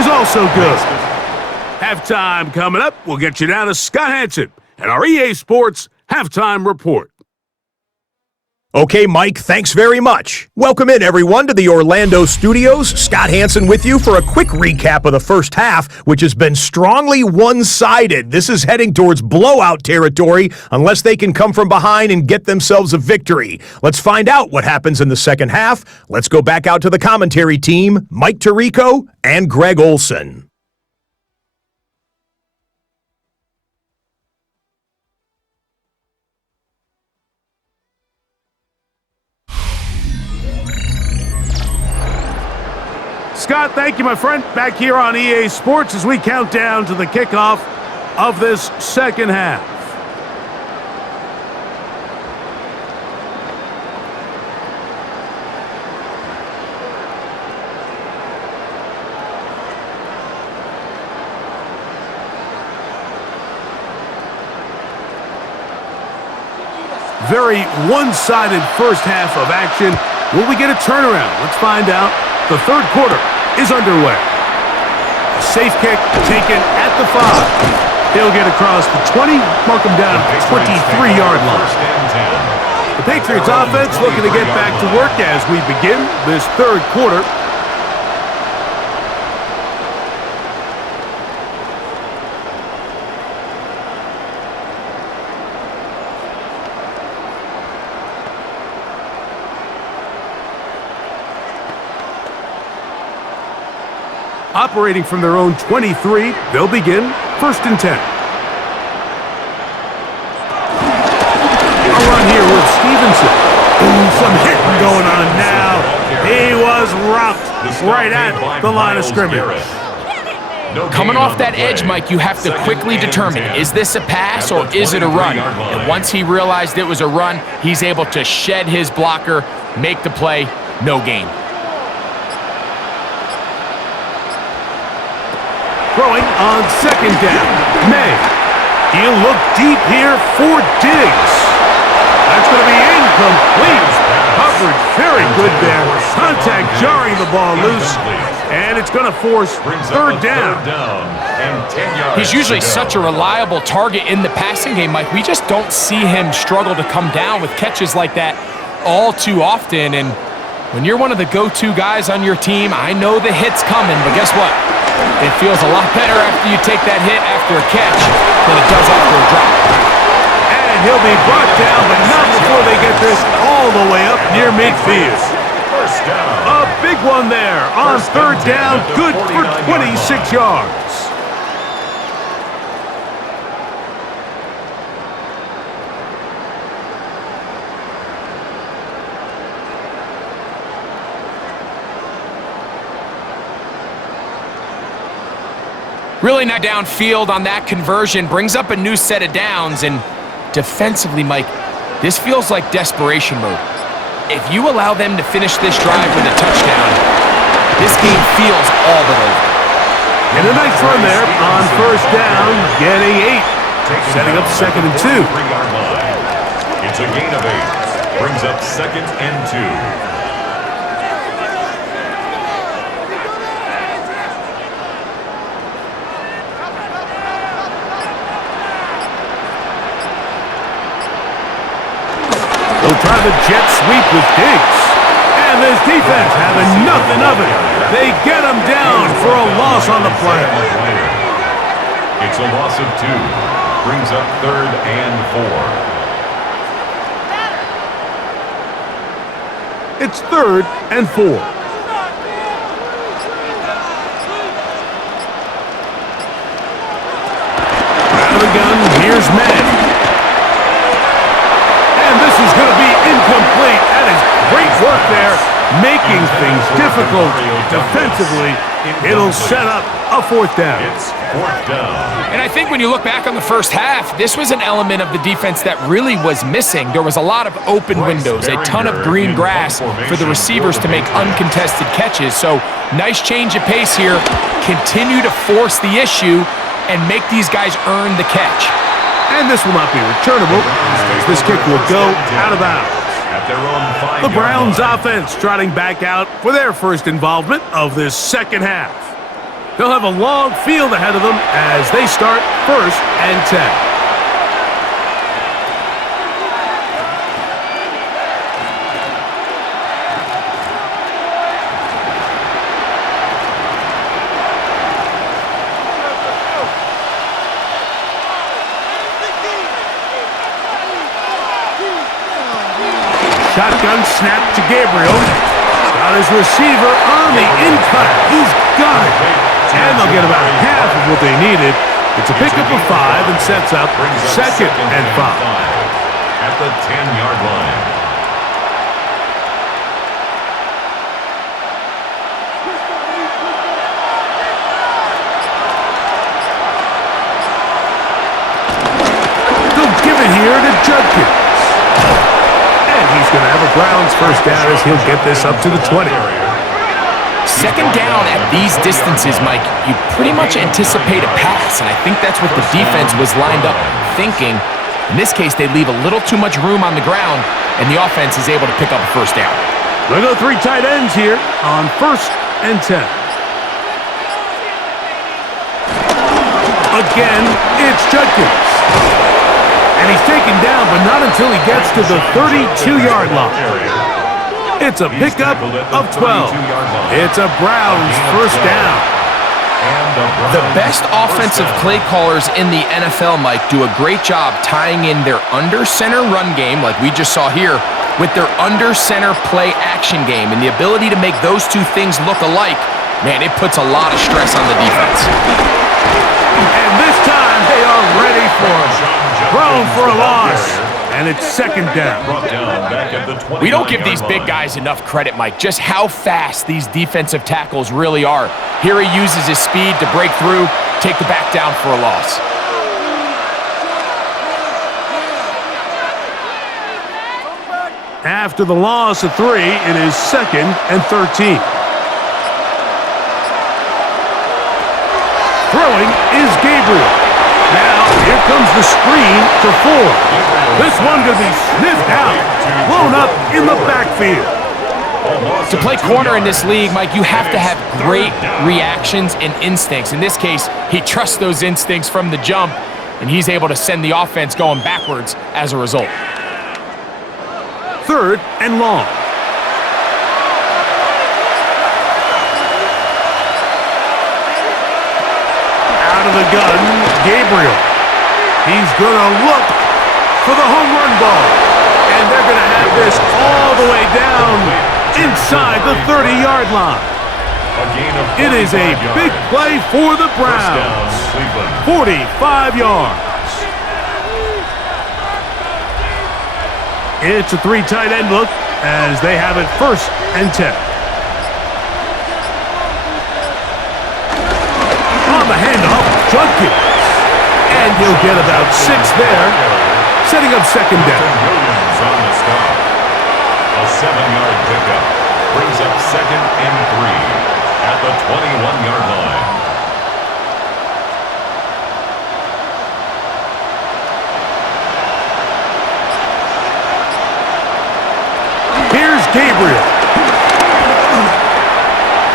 is also good. Halftime coming up. We'll get you down to Scott Hansen and our EA Sports Halftime Report. Okay, Mike, thanks very much. Welcome in, everyone, to the Orlando studios. Scott Hansen with you for a quick recap of the first half, which has been strongly one-sided. This is heading towards blowout territory unless they can come from behind and get themselves a victory. Let's find out what happens in the second half. Let's go back out to the commentary team, Mike Tirico and Greg Olson. Scott, thank you, my friend. Back here on EA Sports as we count down to the kickoff of this second half. Very one-sided first half of action. Will we get a turnaround? Let's find out. The third quarter is underway. A safe kick taken at the 5. He'll get across the 20, mark him down at the 23-yard line. The Patriots offense looking to get back to work as we begin this third quarter. Operating from their own 23, they'll begin first and 10. A run here with Stevenson. Ooh, some hitting going on now. He was rocked right at the line of scrimmage. Coming off that edge, Mike, you have to quickly determine, is this a pass or is it a run? And once he realized it was a run, he's able to shed his blocker, make the play, no gain. Throwing on second down. May. He'll look deep here for Diggs. That's going to be incomplete. Coverage very good there. Contact jarring the ball loose. And it's going to force third down. He's usually such a reliable target in the passing game, Mike. We just don't see him struggle to come down with catches like that all too often. And When you're one of the go-to guys on your team, I know the hit's coming, but guess what? It feels a lot better after you take that hit after a catch than it does after a drop. And he'll be brought down, but not before they get this all the way up near midfield. First down. A big one there on third down, good for 26 yards. Really not downfield on that conversion, brings up a new set of downs, and defensively, Mike, this feels like desperation mode. If you allow them to finish this drive with a touchdown, this game feels all but over. And a nice run there on first down, getting 8, setting up 2nd and 2. 3-yard line. It's a gain of 8. Brings up 2nd and 2. They'll try the jet sweep with Diggs. And this defense having nothing of it. They get him down for a loss on the play. It's a loss of 2. Brings up 3rd and 4. It's 3rd and 4. Out of the gun, here's Madden. This is going to be incomplete. That is great work there, making things difficult defensively. It'll set up a 4th down. It's 4th down. And I think when you look back on the first half, this was an element of the defense that really was missing. There was a lot of open windows, a ton of green grass for the receivers to make uncontested catches. So nice change of pace here. Continue to force the issue and make these guys earn the catch. And this will not be returnable, as this kick will go out of bounds. At their own 5-yard The Browns line. offense trotting back out for their first involvement of this second half. They'll have a long field ahead of them as they start 1st and 10. Shotgun snap to Gabriel. Got his receiver on the in-cut. He's got it. And they'll get about half of what they needed. It's a pickup of 5 and sets up 2nd and 5. At the 10-yard line. They'll give it here to Judkins. He's going to have a Browns first down as he'll get this up to the 20. Second down at these distances, Mike, you pretty much anticipate a pass, and I think that's what the defense was lined up thinking. In this case, they leave a little too much room on the ground, and the offense is able to pick up a first down. They'll go 3 tight ends here on 1st and 10. Again, it's Judkins. And he's taken down, but not until he gets to the 32-yard line. It's a pickup of 12. It's a Browns first down. The best offensive play callers in the NFL, Mike, do a great job tying in their under-center run game, like we just saw here, with their under-center play action game. And the ability to make those two things look alike, man, it puts a lot of stress on the defense. And this time, they are ready for him. Thrown for a loss, and it's 2nd down. We don't give these big guys enough credit, Mike, just how fast these defensive tackles really are. Here he uses his speed to break through, take the back down for a loss. After the loss of 3, it is 2nd and 13. Throwing is Gabriel. Now, here comes the screen for 4. This one going to be sniffed out, blown up in the backfield. To play corner in this league, Mike, you have to have great reactions and instincts. In this case, he trusts those instincts from the jump, and he's able to send the offense going backwards as a result. 3rd and long. of the gun, Gabriel. He's going to look for the home run ball. And they're going to have this all the way down inside the 30-yard line. It is a big play for the Browns. 45 yards. It's a 3 tight end look as they have it 1st and 10. On the handoff, Judkins. And he'll get about 6 there, setting up 2nd down. Williams on the stop. A 7-yard pickup brings up 2nd and 3 at the 21-yard line. Here's Gabriel.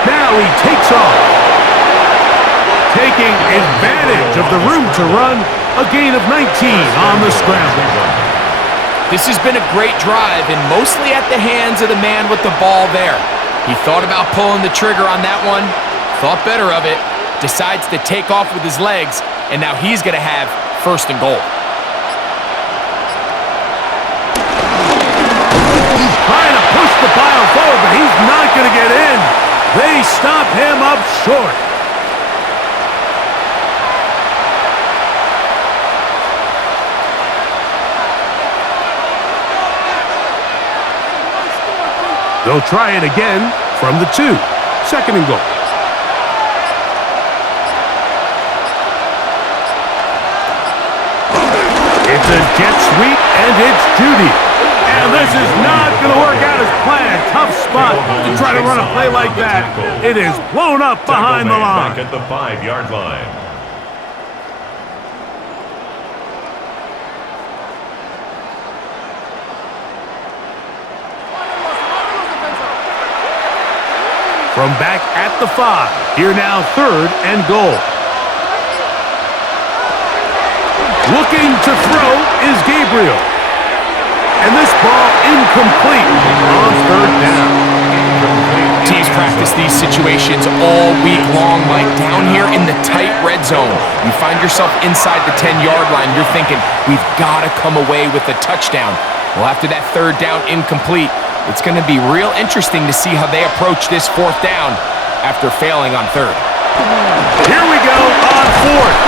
Now he takes off. Taking advantage of the room to run, a gain of 19 on the scramble. This has been a great drive, and mostly at the hands of the man with the ball there. He thought about pulling the trigger on that one, thought better of it, decides to take off with his legs, and now he's going to have 1st and goal. Trying to push the pile forward, but he's not going to get in. They stop him up short. They'll try it again from the 2. 2nd and goal. It's a jet sweep, and it's Judy. And this is not going to work out as planned. Tough spot to try to run a play like that. It is blown up behind the line. Back at the 5-yard line. From back at the 5, here now 3rd and goal. Looking to throw is Gabriel. And this ball incomplete on 3rd down. Teams practice these situations all week long, Mike. Down here in the tight red zone, you find yourself inside the 10-yard line. You're thinking, we've got to come away with a touchdown. Well, after that 3rd down incomplete, it's going to be real interesting to see how they approach this 4th down after failing on 3rd. Here we go on 4th.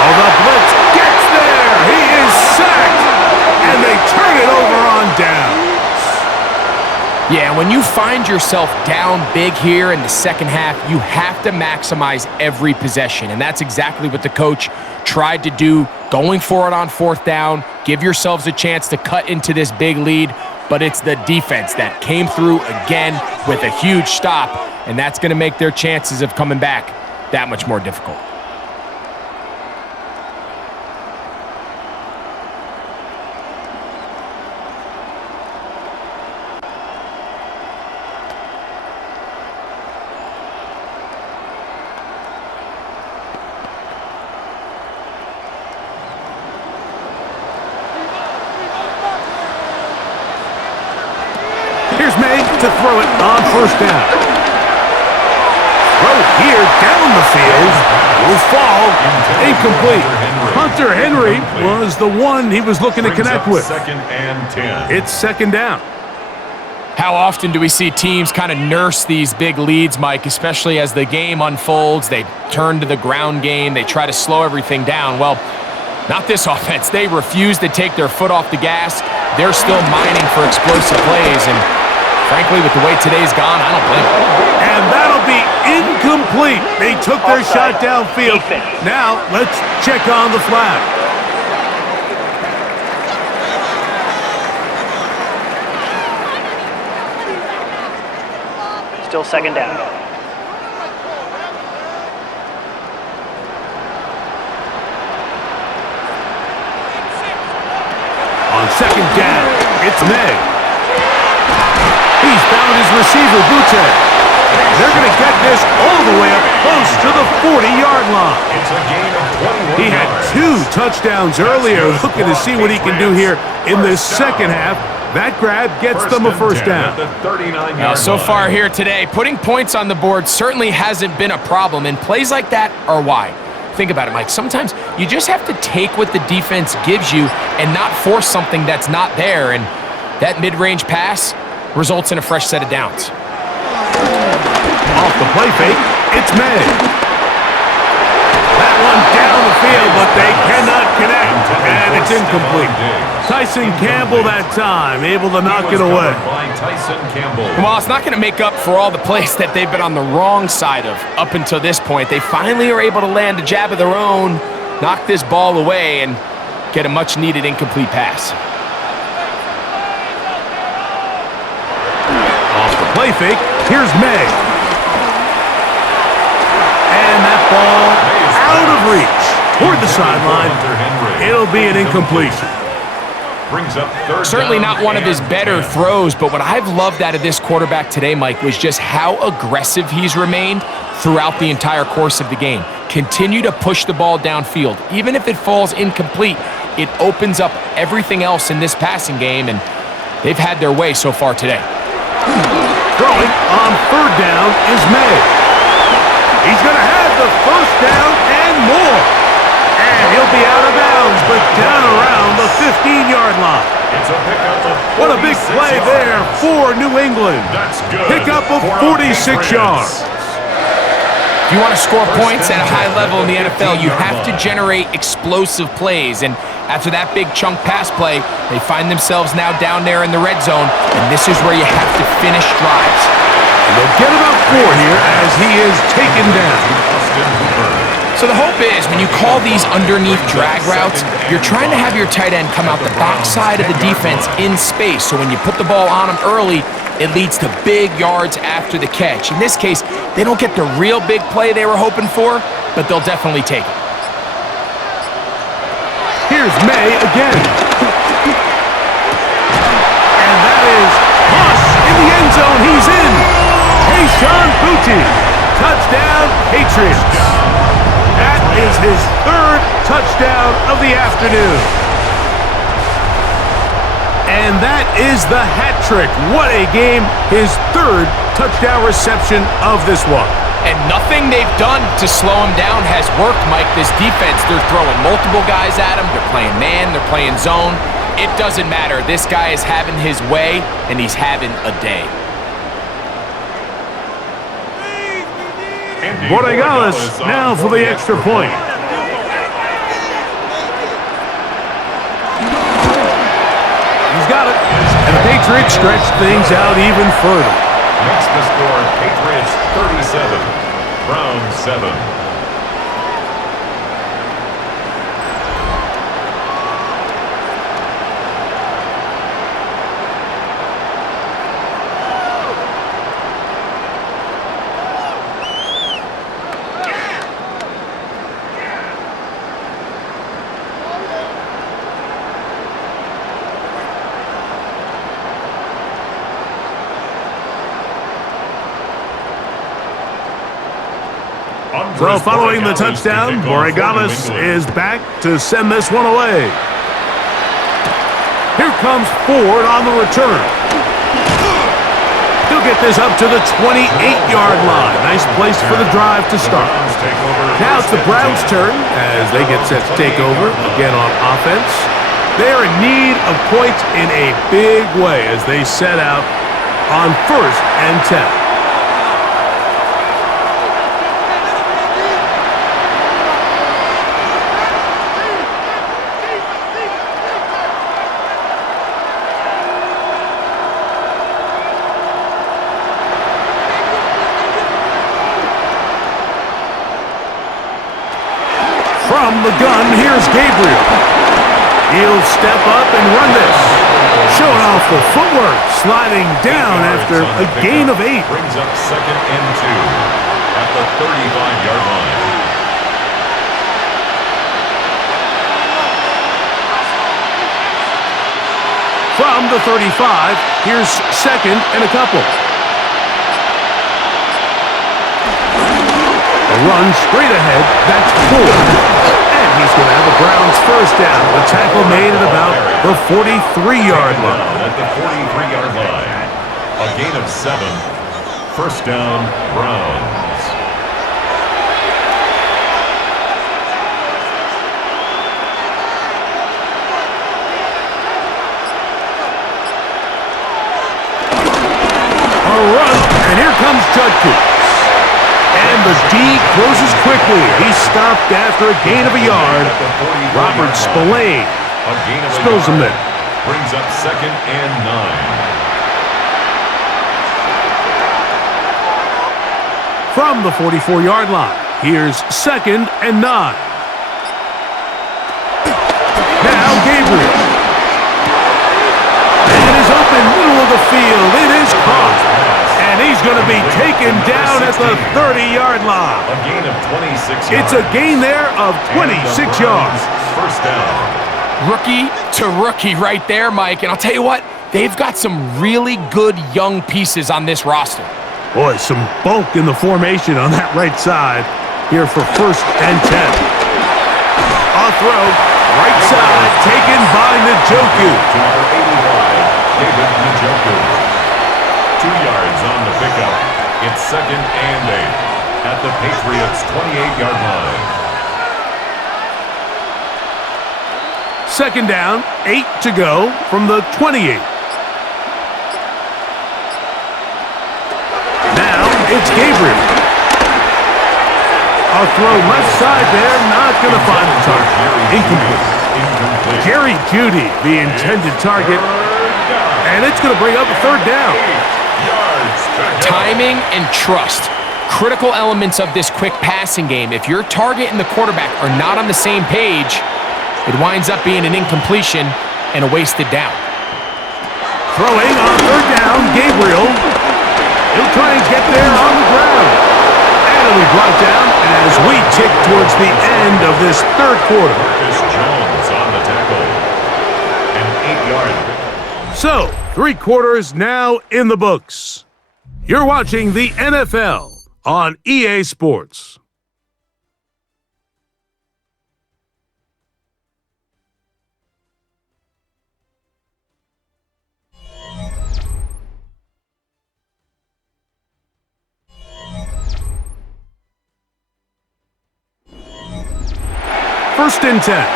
Oh, the blitz gets there. He is sacked. And they turn it over on down. Yeah, when you find yourself down big here in the 2nd half, you have to maximize every possession. And that's exactly what the coach tried to do, going for it on 4th down. Give yourselves a chance to cut into this big lead. But it's the defense that came through again with a huge stop, and that's going to make their chances of coming back that much more difficult. Here's May to throw it on 1st down. Throw here down the field. Will fall. Incomplete. Hunter Henry was the one he was looking to connect with. 2nd and 10. It's 2nd down. How often do we see teams kind of nurse these big leads, Mike, especially as the game unfolds? They turn to the ground game. They try to slow everything down. Well, not this offense. They refuse to take their foot off the gas. They're still mining for explosive plays, and frankly, with the way today's gone, I don't blame them. And that'll be incomplete. They took their shot downfield. Now, let's check on the flag. Still 2nd down. On 2nd down, it's May. He's found his receiver, Butte. They're going to get this all the way up close to the 40-yard line. It's a gain of 21 He had yards. 2 touchdowns earlier, looking to see what he can do here in this 2nd half. That grab gets them a 1st down. Now, so far here today, putting points on the board certainly hasn't been a problem, and plays like that are why. Think about it, Mike. Sometimes you just have to take what the defense gives you and not force something that's not there. And that mid-range pass results in a fresh set of downs. Off the play fake, it's May. That one down the field, but they cannot connect, and it's incomplete. Tyson Campbell that time, able to knock it away. Well, it's not going to make up for all the plays that they've been on the wrong side of up until this point. They finally are able to land a jab of their own, knock this ball away, and get a much-needed incomplete pass. Off the play fake, here's May. And that ball out of reach toward the sideline. It'll be an incompletion. Certainly not one of his better throws, but what I've loved out of this quarterback today, Mike, was just how aggressive he's remained throughout the entire course of the game. Continue to push the ball downfield. Even if it falls incomplete, it opens up everything else in this passing game, and they've had their way so far today. Throwing on third down is May. He's going to have the first down and more. And he'll be out of bounds, but down around the 15-yard line. What a big play there for New England. Pickup of 46 yards. If you want to score points at a high level in the NFL, you have to generate explosive plays. And after that big chunk pass play, they find themselves now down there in the red zone, and this is where you have to finish drives. And they'll get about 4 here as he is taken down. So the hope is when you call these underneath drag routes, you're trying to have your tight end come out the backside of the defense in space. So when you put the ball on him early, it leads to big yards after the catch. In this case, they don't get the real big play they were hoping for, but they'll definitely take it. Here's May again. And that is Moss in the end zone. He's in. Hey, Sean Booty. Touchdown, Patriots. That is his third touchdown of the afternoon. And that is the hat trick. What a game. His third touchdown reception of this one. And nothing they've done to slow him down has worked, Mike. This defense, they're throwing multiple guys at him. They're playing man, they're playing zone. It doesn't matter. This guy is having his way, and he's having a day. Borregales now for the extra point. He's got it. And the Patriots stretch things out even further. Makes the score Patriots 37, Browns 7. So following the touchdown, Borregales is back to send this one away. Here comes Ford on the return. He'll get this up to the 28-yard line. Nice place for the drive to start. Now it's the Browns' turn as they get set to take over again on offense. They are in need of points in a big way as they set out on 1st and 10. From the gun, here's Gabriel. He'll step up and run this. Showing off the footwork, sliding down after a gain of 8. Brings up 2nd and 2 at the 35-yard line. From the 35, here's 2nd and a couple. A run straight ahead, that's 4. And he's going to have the Browns first down. The tackle made at about the 43-yard line. At the 43-yard line. A gain of 7. First down, Browns. Judkins. And the D closes quickly. He's stopped after a gain of a yard. Robert Spillane spills him there. Brings up 2nd and 9. From the 44-yard line, here's 2nd and 9. Now Gabriel. And he's open middle of the field. It is caught. And he's going to be taken down at the 30-yard line. A gain of 26 yards. It's a gain there of 26 yards. First down. Rookie to rookie right there, Mike. And I'll tell you what, they've got some really good young pieces on this roster. Boy, some bulk in the formation on that right side here for 1st and 10. On throw, right side, taken by Njoku. To number 85, David Njoku. 2 yards on the pickup. It's 2nd and 8 at the Patriots' 28-yard line. 2nd down, 8 to go from the 28. Now it's Gabriel. A throw left side there, not going to find the target. Incomplete. Jerry Jeudy, the intended target, and it's going to bring up a 3rd down. Timing and trust. Critical elements of this quick passing game. If your target and the quarterback are not on the same page, it winds up being an incompletion and a wasted down. Throwing on 3rd down, Gabriel. He'll try and get there on the ground. And it'll be brought down as we tick towards the end of this 3rd quarter. Marcus Jones on the tackle. An 8-yard. So, 3 quarters now in the books. You're watching the NFL on EA Sports. First and 10.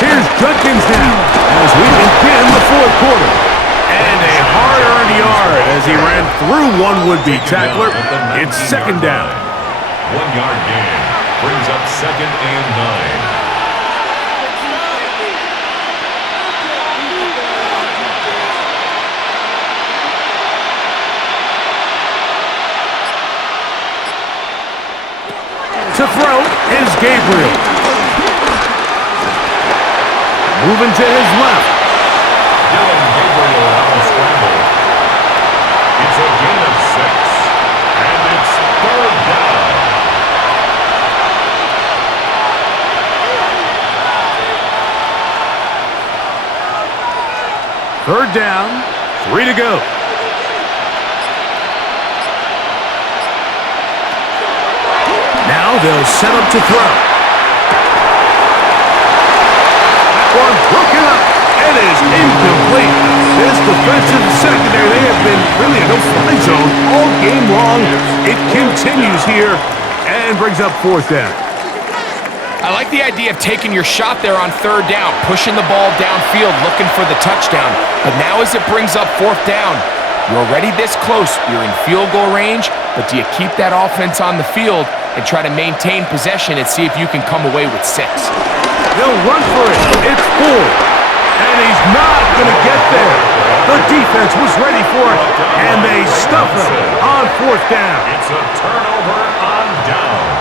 Here's Judkins now as we begin the 4th quarter. And a hard-earned yard as he ran through one would-be tackler. It's 2nd down. 1-yard gain brings up 2nd and 9. To throw is Gabriel. Moving to his left. Dylan Gabriel on the scramble. It's a gain of 6. And it's 3rd down. Third down, 3 to go. Now they'll set up to throw. That one broken up. It is incomplete. This defensive secondary, they have been really a no-fly zone all game long. It continues here and brings up 4th down. I like the idea of taking your shot there on 3rd down, pushing the ball downfield, looking for the touchdown. But now as it brings up 4th down, you're already this close. You're in field goal range, but do you keep that offense on the field and try to maintain possession and see if you can come away with 6? He'll run for it. It's 4. And he's not going to get there. The defense was ready for it, and they stuff him on 4th down. It's a turnover on downs.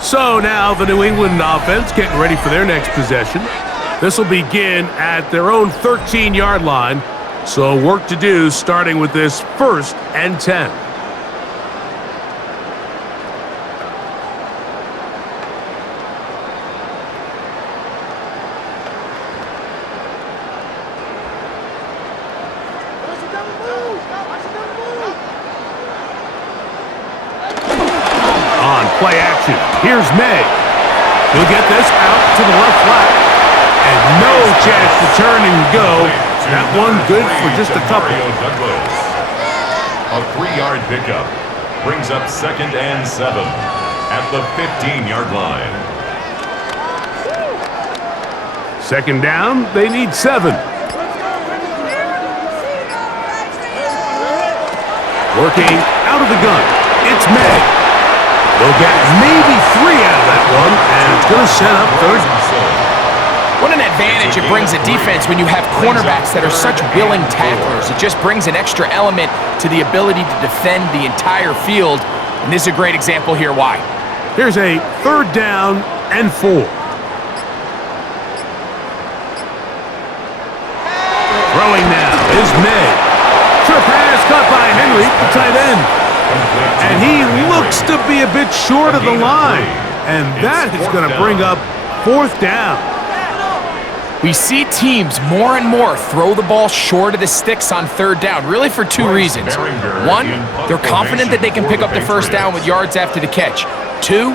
So now the New England offense getting ready for their next possession. This will begin at their own 13-yard line. So work to do starting with this 1st and 10. On play action, here's May. He'll get this out to the left flat. And no chance to turn and go. That one good for just a couple. A 3-yard pickup. brings up 2nd and 7 at the 15-yard line. 2nd down, they need 7. Working out of the gun, it's May. They'll get maybe 3 out of that one, and it's going to set up 3rd. What an advantage it brings a defense when you have cornerbacks that are such willing tacklers. It just brings an extra element to the ability to defend the entire field. And this is a great example here why. Here's a 3rd down and 4. Throwing now is May. Short pass caught by Henry, the tight end. And he looks to be a bit short of the line. And that is going to bring up 4th down. We see teams more and more throw the ball short of the sticks on 3rd down, really for 2 reasons. 1, they're confident that they can pick up the 1st down with yards after the catch. 2,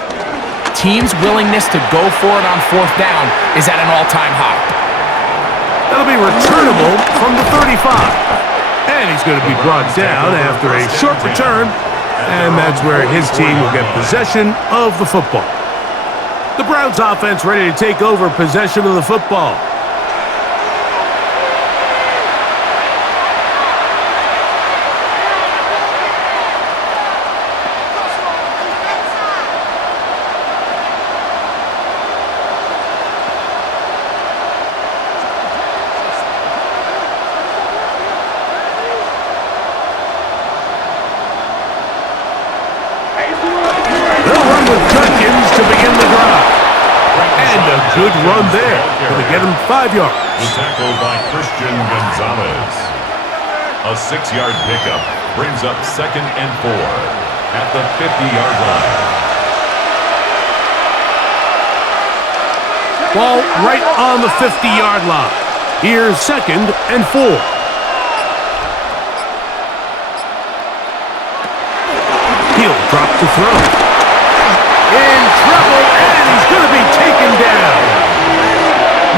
teams' willingness to go for it on 4th down is at an all-time high. That'll be returnable from the 35. And he's going to be brought down after a short return. And that's where his team will get possession of the football. The Browns offense ready to take over possession of the football. Good run there. Going to get him 5 yards. The tackle by Christian Gonzalez. A 6-yard pickup brings up 2nd and 4 at the 50-yard line. Ball right on the 50-yard line. Here's 2nd and 4. He'll drop to throw. In trouble, and he's going to be taken down.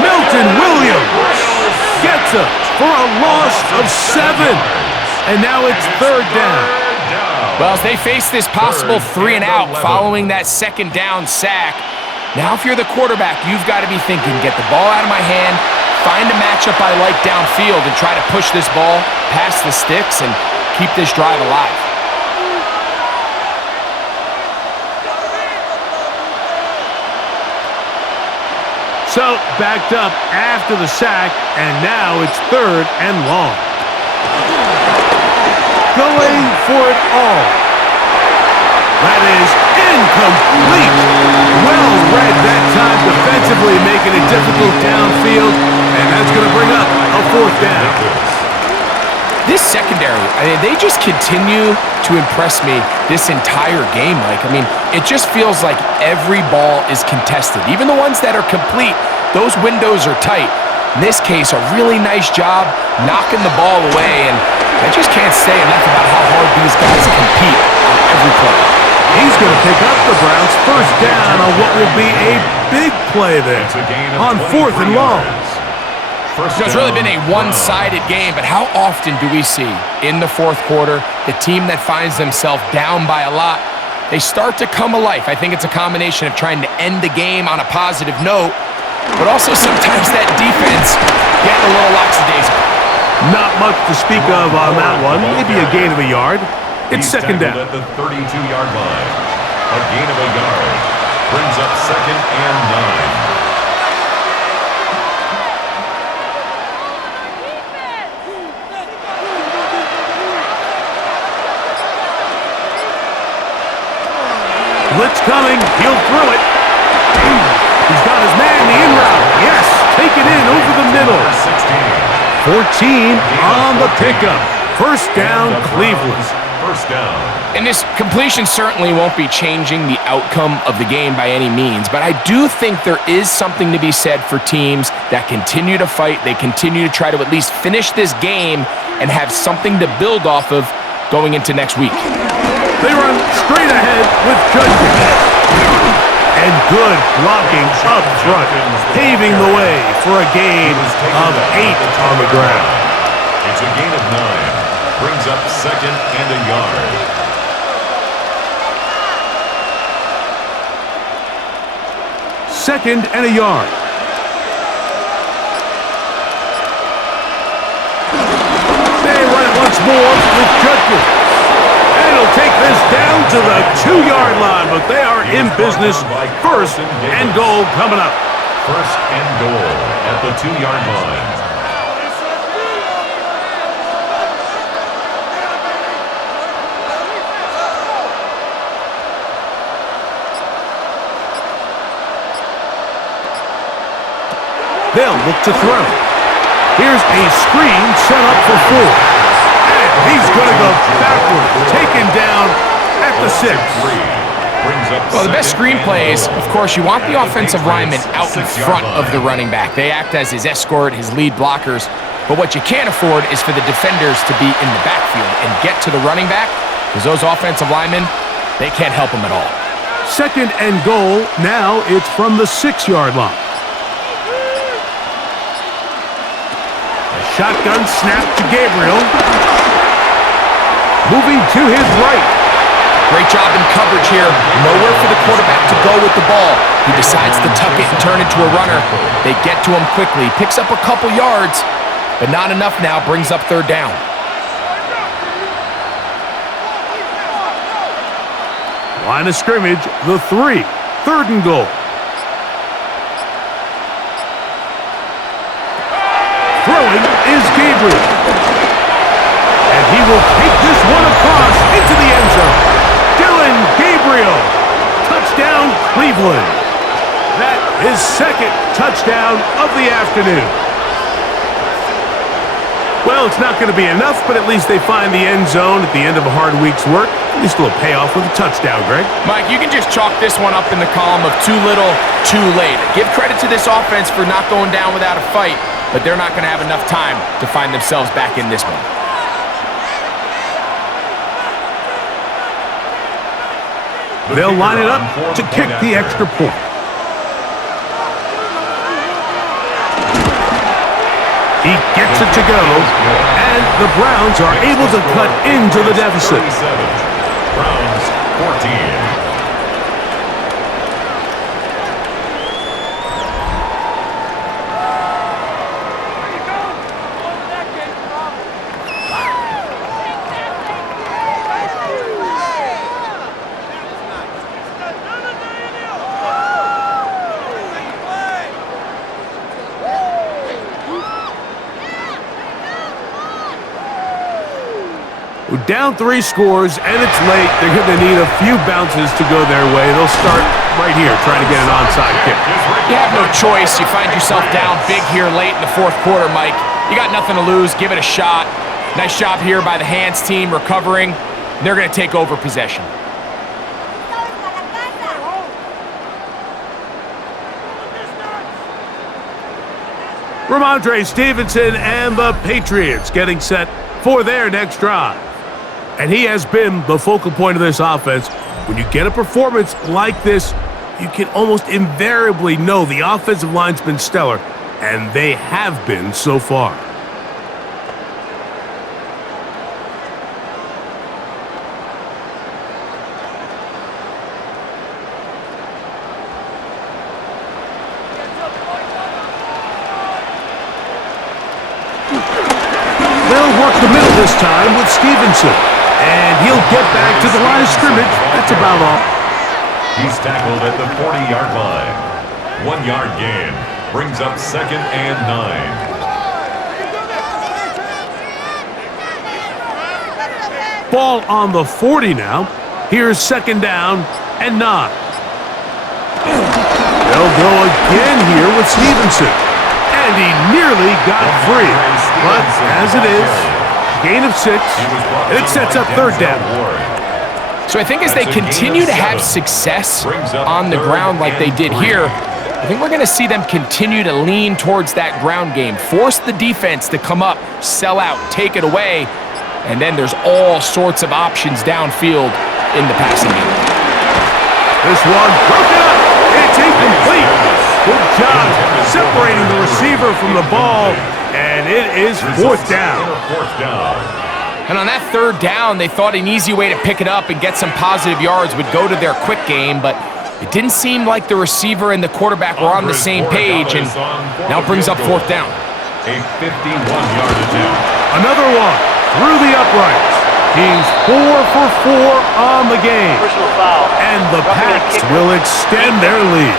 Milton Williams gets up for a loss of 7. And now it's 3rd down. Well, as they face this possible 3 and out following that 2nd down sack, now if you're the quarterback, you've got to be thinking, get the ball out of my hand, find a matchup I like downfield, and try to push this ball past the sticks and keep this drive alive. So, backed up after the sack, and now it's 3rd and long. Going for it all. That is incomplete. Well read that time defensively, making it difficult downfield, and that's going to bring up a 4th down. This secondary, they just continue to impress me this entire game, Mike. It just feels like every ball is contested. Even the ones that are complete, those windows are tight. In this case, a really nice job knocking the ball away, and I just can't say enough about how hard these guys compete on every play. He's going to pick up the Browns' 1st down on what will be a big play there on 4th and long. It's really been a one-sided game, but how often do we see in the 4th quarter the team that finds themselves down by a lot, they start to come alive? I think it's a combination of trying to end the game on a positive note, but also sometimes that defense getting a little lackadaisical. Not much to speak of on that one. Maybe a gain of a yard. It's 2nd down. At the 32-yard line. A gain of a yard brings up 2nd and 9. Blitz coming. He'll throw it. He's got his man in the in route. Yes, take it in over the middle. 14 on the pickup. 1st down, Cleveland. 1st down. And this completion certainly won't be changing the outcome of the game by any means, but I do think there is something to be said for teams that continue to fight. They continue to try to at least finish this game and have something to build off of going into next week. They run straight ahead with Judkins. And good blocking up front, paving the way for a gain of 8 on the ground. It's a gain of 9. Brings up 2nd and a yard. 2nd and a yard. They run it once more with Judkins. And he'll take this down to the 2-yard line, but they are in business. 1st and goal coming up. 1st and goal at the 2-yard line. They'll look to throw. Here's a screen set up for 4. And he's going to go backwards, taken down at the 6. Well, the best screenplay is, of course, you want the offensive lineman out in front of the running back. They act as his escort, his lead blockers. But what you can't afford is for the defenders to be in the backfield and get to the running back, because those offensive linemen, they can't help him at all. 2nd and goal. Now it's from the 6-yard line. Shotgun snap to Gabriel. Moving to his right. Great job in coverage here. Nowhere for the quarterback to go with the ball. He decides to tuck it and turn it to a runner. They get to him quickly. Picks up a couple yards, but not enough now. Brings up 3rd down. Line of scrimmage, the 3. 3rd and goal. Throwing is Gabriel. And he will take this one across into the end zone. Dylan Gabriel. Touchdown, Cleveland. That is 2nd touchdown of the afternoon. Well, it's not going to be enough, but at least they find the end zone at the end of a hard week's work. At least a little payoff with a touchdown, Greg. Mike, you can just chalk this one up in the column of too little, too late. Give credit to this offense for not going down without a fight, but they're not going to have enough time to find themselves back in this one. They'll line it up to kick the extra point. He gets it to go, and the Browns are able to cut into the deficit. Browns 14. Down 3 scores, and it's late. They're going to need a few bounces to go their way. They'll start right here, trying to get an onside kick. You have no choice. You find yourself down big here late in the 4th quarter, Mike. You got nothing to lose. Give it a shot. Nice job here by the Hands team recovering. They're going to take over possession. Ramondre Stevenson and the Patriots getting set for their next drive. And he has been the focal point of this offense. When you get a performance like this, you can almost invariably know the offensive line's been stellar, and they have been so far. They'll work the middle this time with Stevenson. And he'll get back to the line of scrimmage. That's about all. He's tackled at the 40-yard line. 1-yard gain. Brings up 2nd and 9. Ball on the 40 now. Here's 2nd down and 9. They'll go again here with Stevenson. And he nearly got free. But as it is, gain of 6, and it sets up 3rd down. So I think as they continue to have success on the ground like they did here, I think we're going to see them continue to lean towards that ground game, force the defense to come up, sell out, take it away, and then there's all sorts of options downfield in the passing game. This one broken up. It's incomplete. Good job separating the receiver from the ball, and it is 4th down. And on that 3rd down, they thought an easy way to pick it up and get some positive yards would go to their quick game, but It didn't seem like the receiver and the quarterback were on the same page, and now it brings up fourth down. A 51-yard attempt. Another one through the uprights. He's 4 for 4 on the game. Personal foul. And the Pats will extend their lead.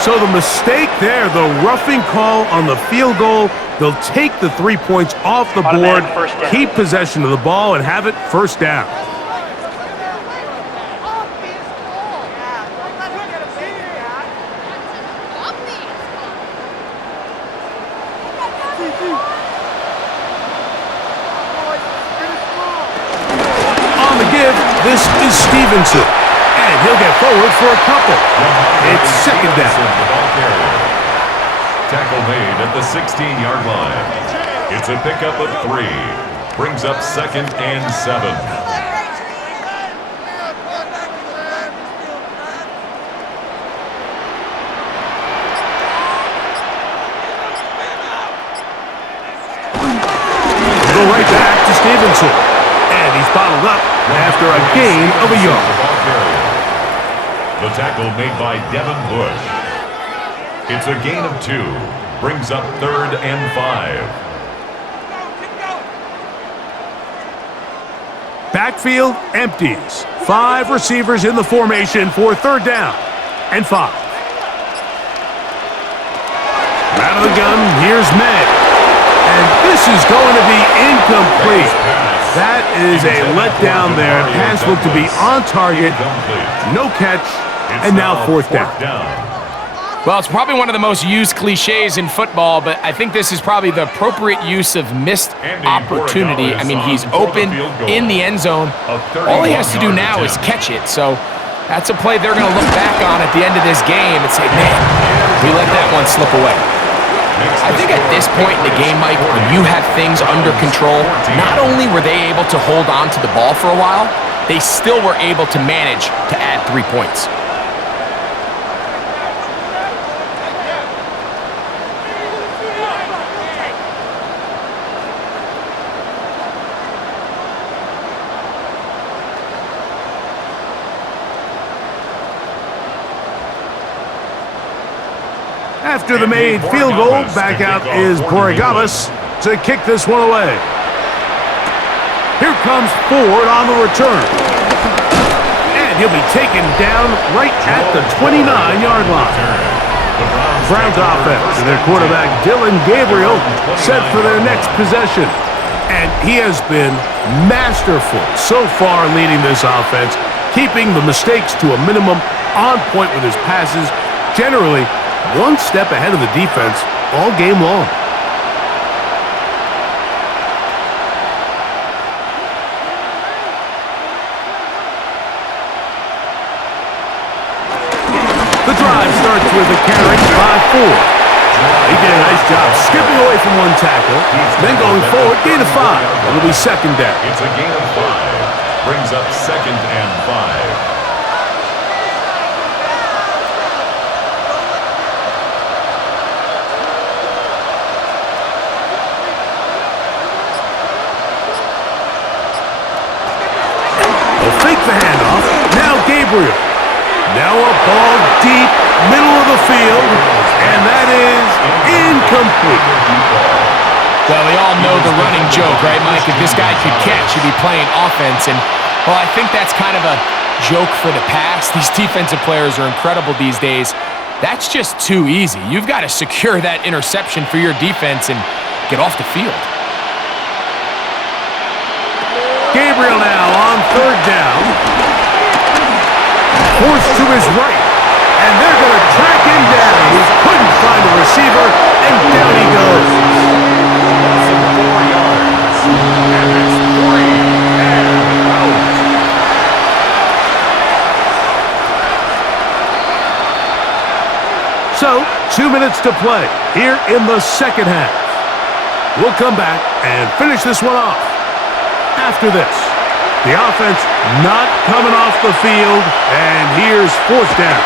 So the mistake there, the roughing call on the field goal, they'll take the 3 points off the board, keep possession of the ball, and have it first down. On the give, this is Stevenson. And he'll get forward for a couple. It's second down. Tackle made at the 16-yard line. It's a pickup of 3. Brings up second and 7. Go right back to Stevenson. And he's bottled up after a gain of a yard. The tackle made by Devin Bush. It's a gain of 2. Brings up third and 5. Backfield empties. 5 receivers in the formation for third down and 5. Out of the gun, here's May. And this is going to be incomplete. That is a letdown there. Pass looked to be on target. No catch. And now fourth down. Well, it's probably one of the most used cliches in football, but I think this is probably the appropriate use of missed opportunity. I mean, he's open in the end zone. All he has to do now is catch it. So that's a play they're going to look back on at the end of this game and say, man, we let that one slip away. I think at this point in the game, Mike, when you have things under control, not only were they able to hold on to the ball for a while, they still were able to manage to add 3 points. After the made field goal, back out is Borregales to kick this one away. Here comes Ford on the return. And he'll be taken down right at the 29-yard line. Browns offense and their quarterback Dylan Gabriel set for their next possession. And he has been masterful so far leading this offense, keeping the mistakes to a minimum, on point with his passes, generally one step ahead of the defense all game long. The drive starts with a carry by Ford. He did a nice job skipping away from one tackle, then going forward, gain of 5. It'll be second down. It's a gain of 5. Brings up second and 5. Fake the handoff. Now Gabriel. Now a ball deep, middle of the field, and that is incomplete. Well, we all know the running joke, right, Mike? If this guy could catch, he'd be playing offense. And, well, I think that's kind of a joke for the past. These defensive players are incredible these days. That's just too easy. You've got to secure that interception for your defense and get off the field. Gabriel now on third down. Forced to his right. And they're going to track him down. He couldn't find a receiver, and down he goes. 4 yards. And it's 3 and out. So, 2 minutes to play here in the second half. We'll come back and finish this one off. After this, the offense not coming off the field, and here's fourth down.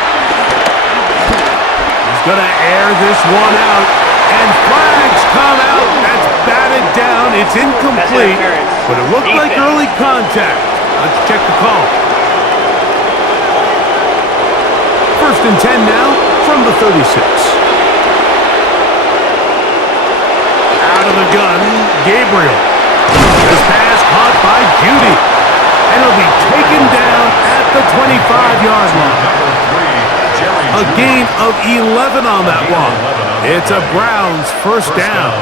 He's going to air this one out, and flags come out. That's batted down. It's incomplete, but it looked like early contact. Let's check the call. 1st and 10 now from the 36. Out of the gun, Gabriel. This pass caught by Judy. And he'll be taken down at the 25-yard line. A gain of 11 on that one. It's a Browns first down.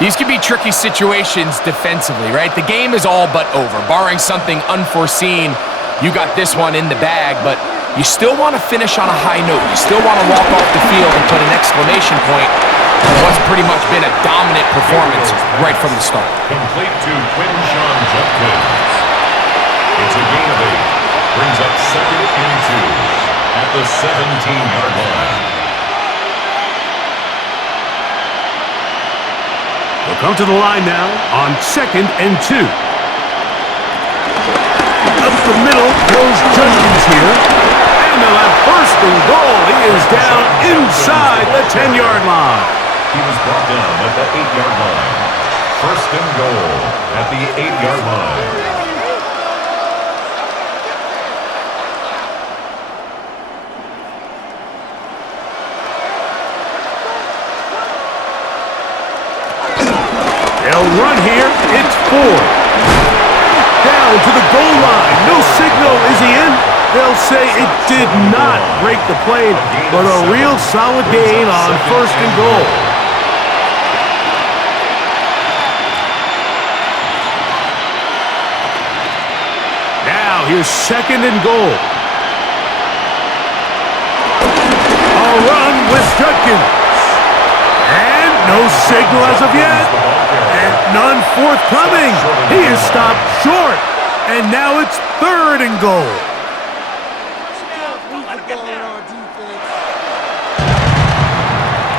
These can be tricky situations defensively, right? The game is all but over. Barring something unforeseen, you got this one in the bag, but you still want to finish on a high note. You still want to walk off the field and put an exclamation point on what's pretty much been a dominant performance right from the start. Complete to Quinshon Judkins. It's a gain of 8. Brings up 2nd and 2 at the 17-yard line. We'll come to the line now on 2nd and 2. Up the middle goes Judkins here. And they'll have 1st and goal. He is down inside the 10-yard line. He was brought down at the 8-yard line. 1st and goal at the 8-yard line. They'll run here. It's 4. Down to the goal line. No signal. Is he in? They'll say it did not break the plane, but a real solid gain on 1st and goal. Now here's 2nd and goal. A run with Judkins. And no signal as of yet. And none forthcoming. He is stopped short. And now it's 3rd and goal.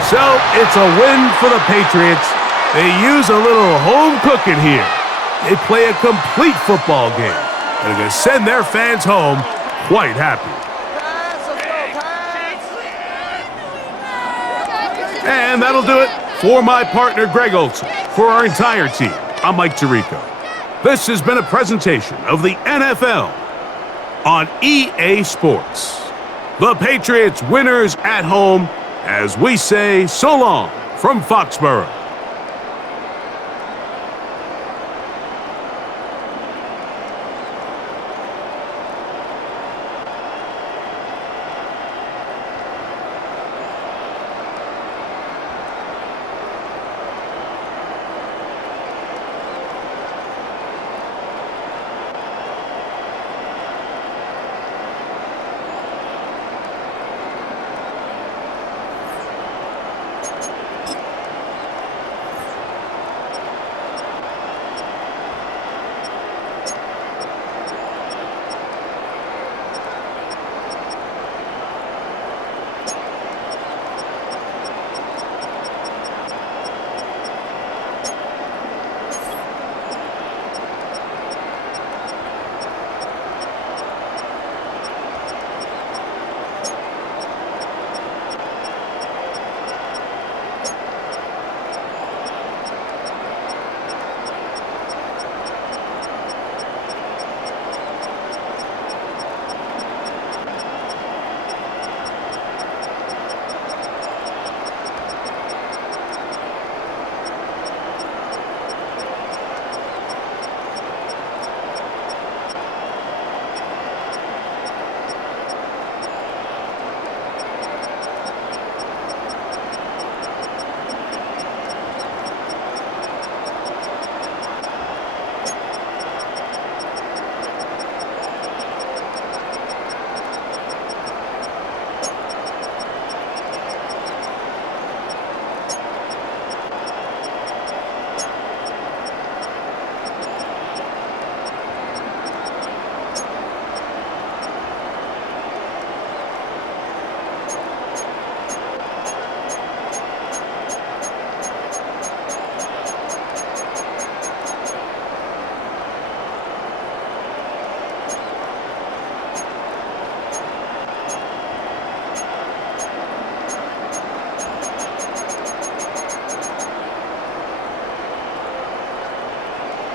So it's a win for the Patriots. They use a little home cooking here. They play a complete football game. And they're going to send their fans home quite happy. And that'll do it for my partner, Greg Olson. For our entire team, I'm Mike Tirico. This has been a presentation of the NFL on EA Sports. The Patriots winners at home, as we say so long from Foxborough.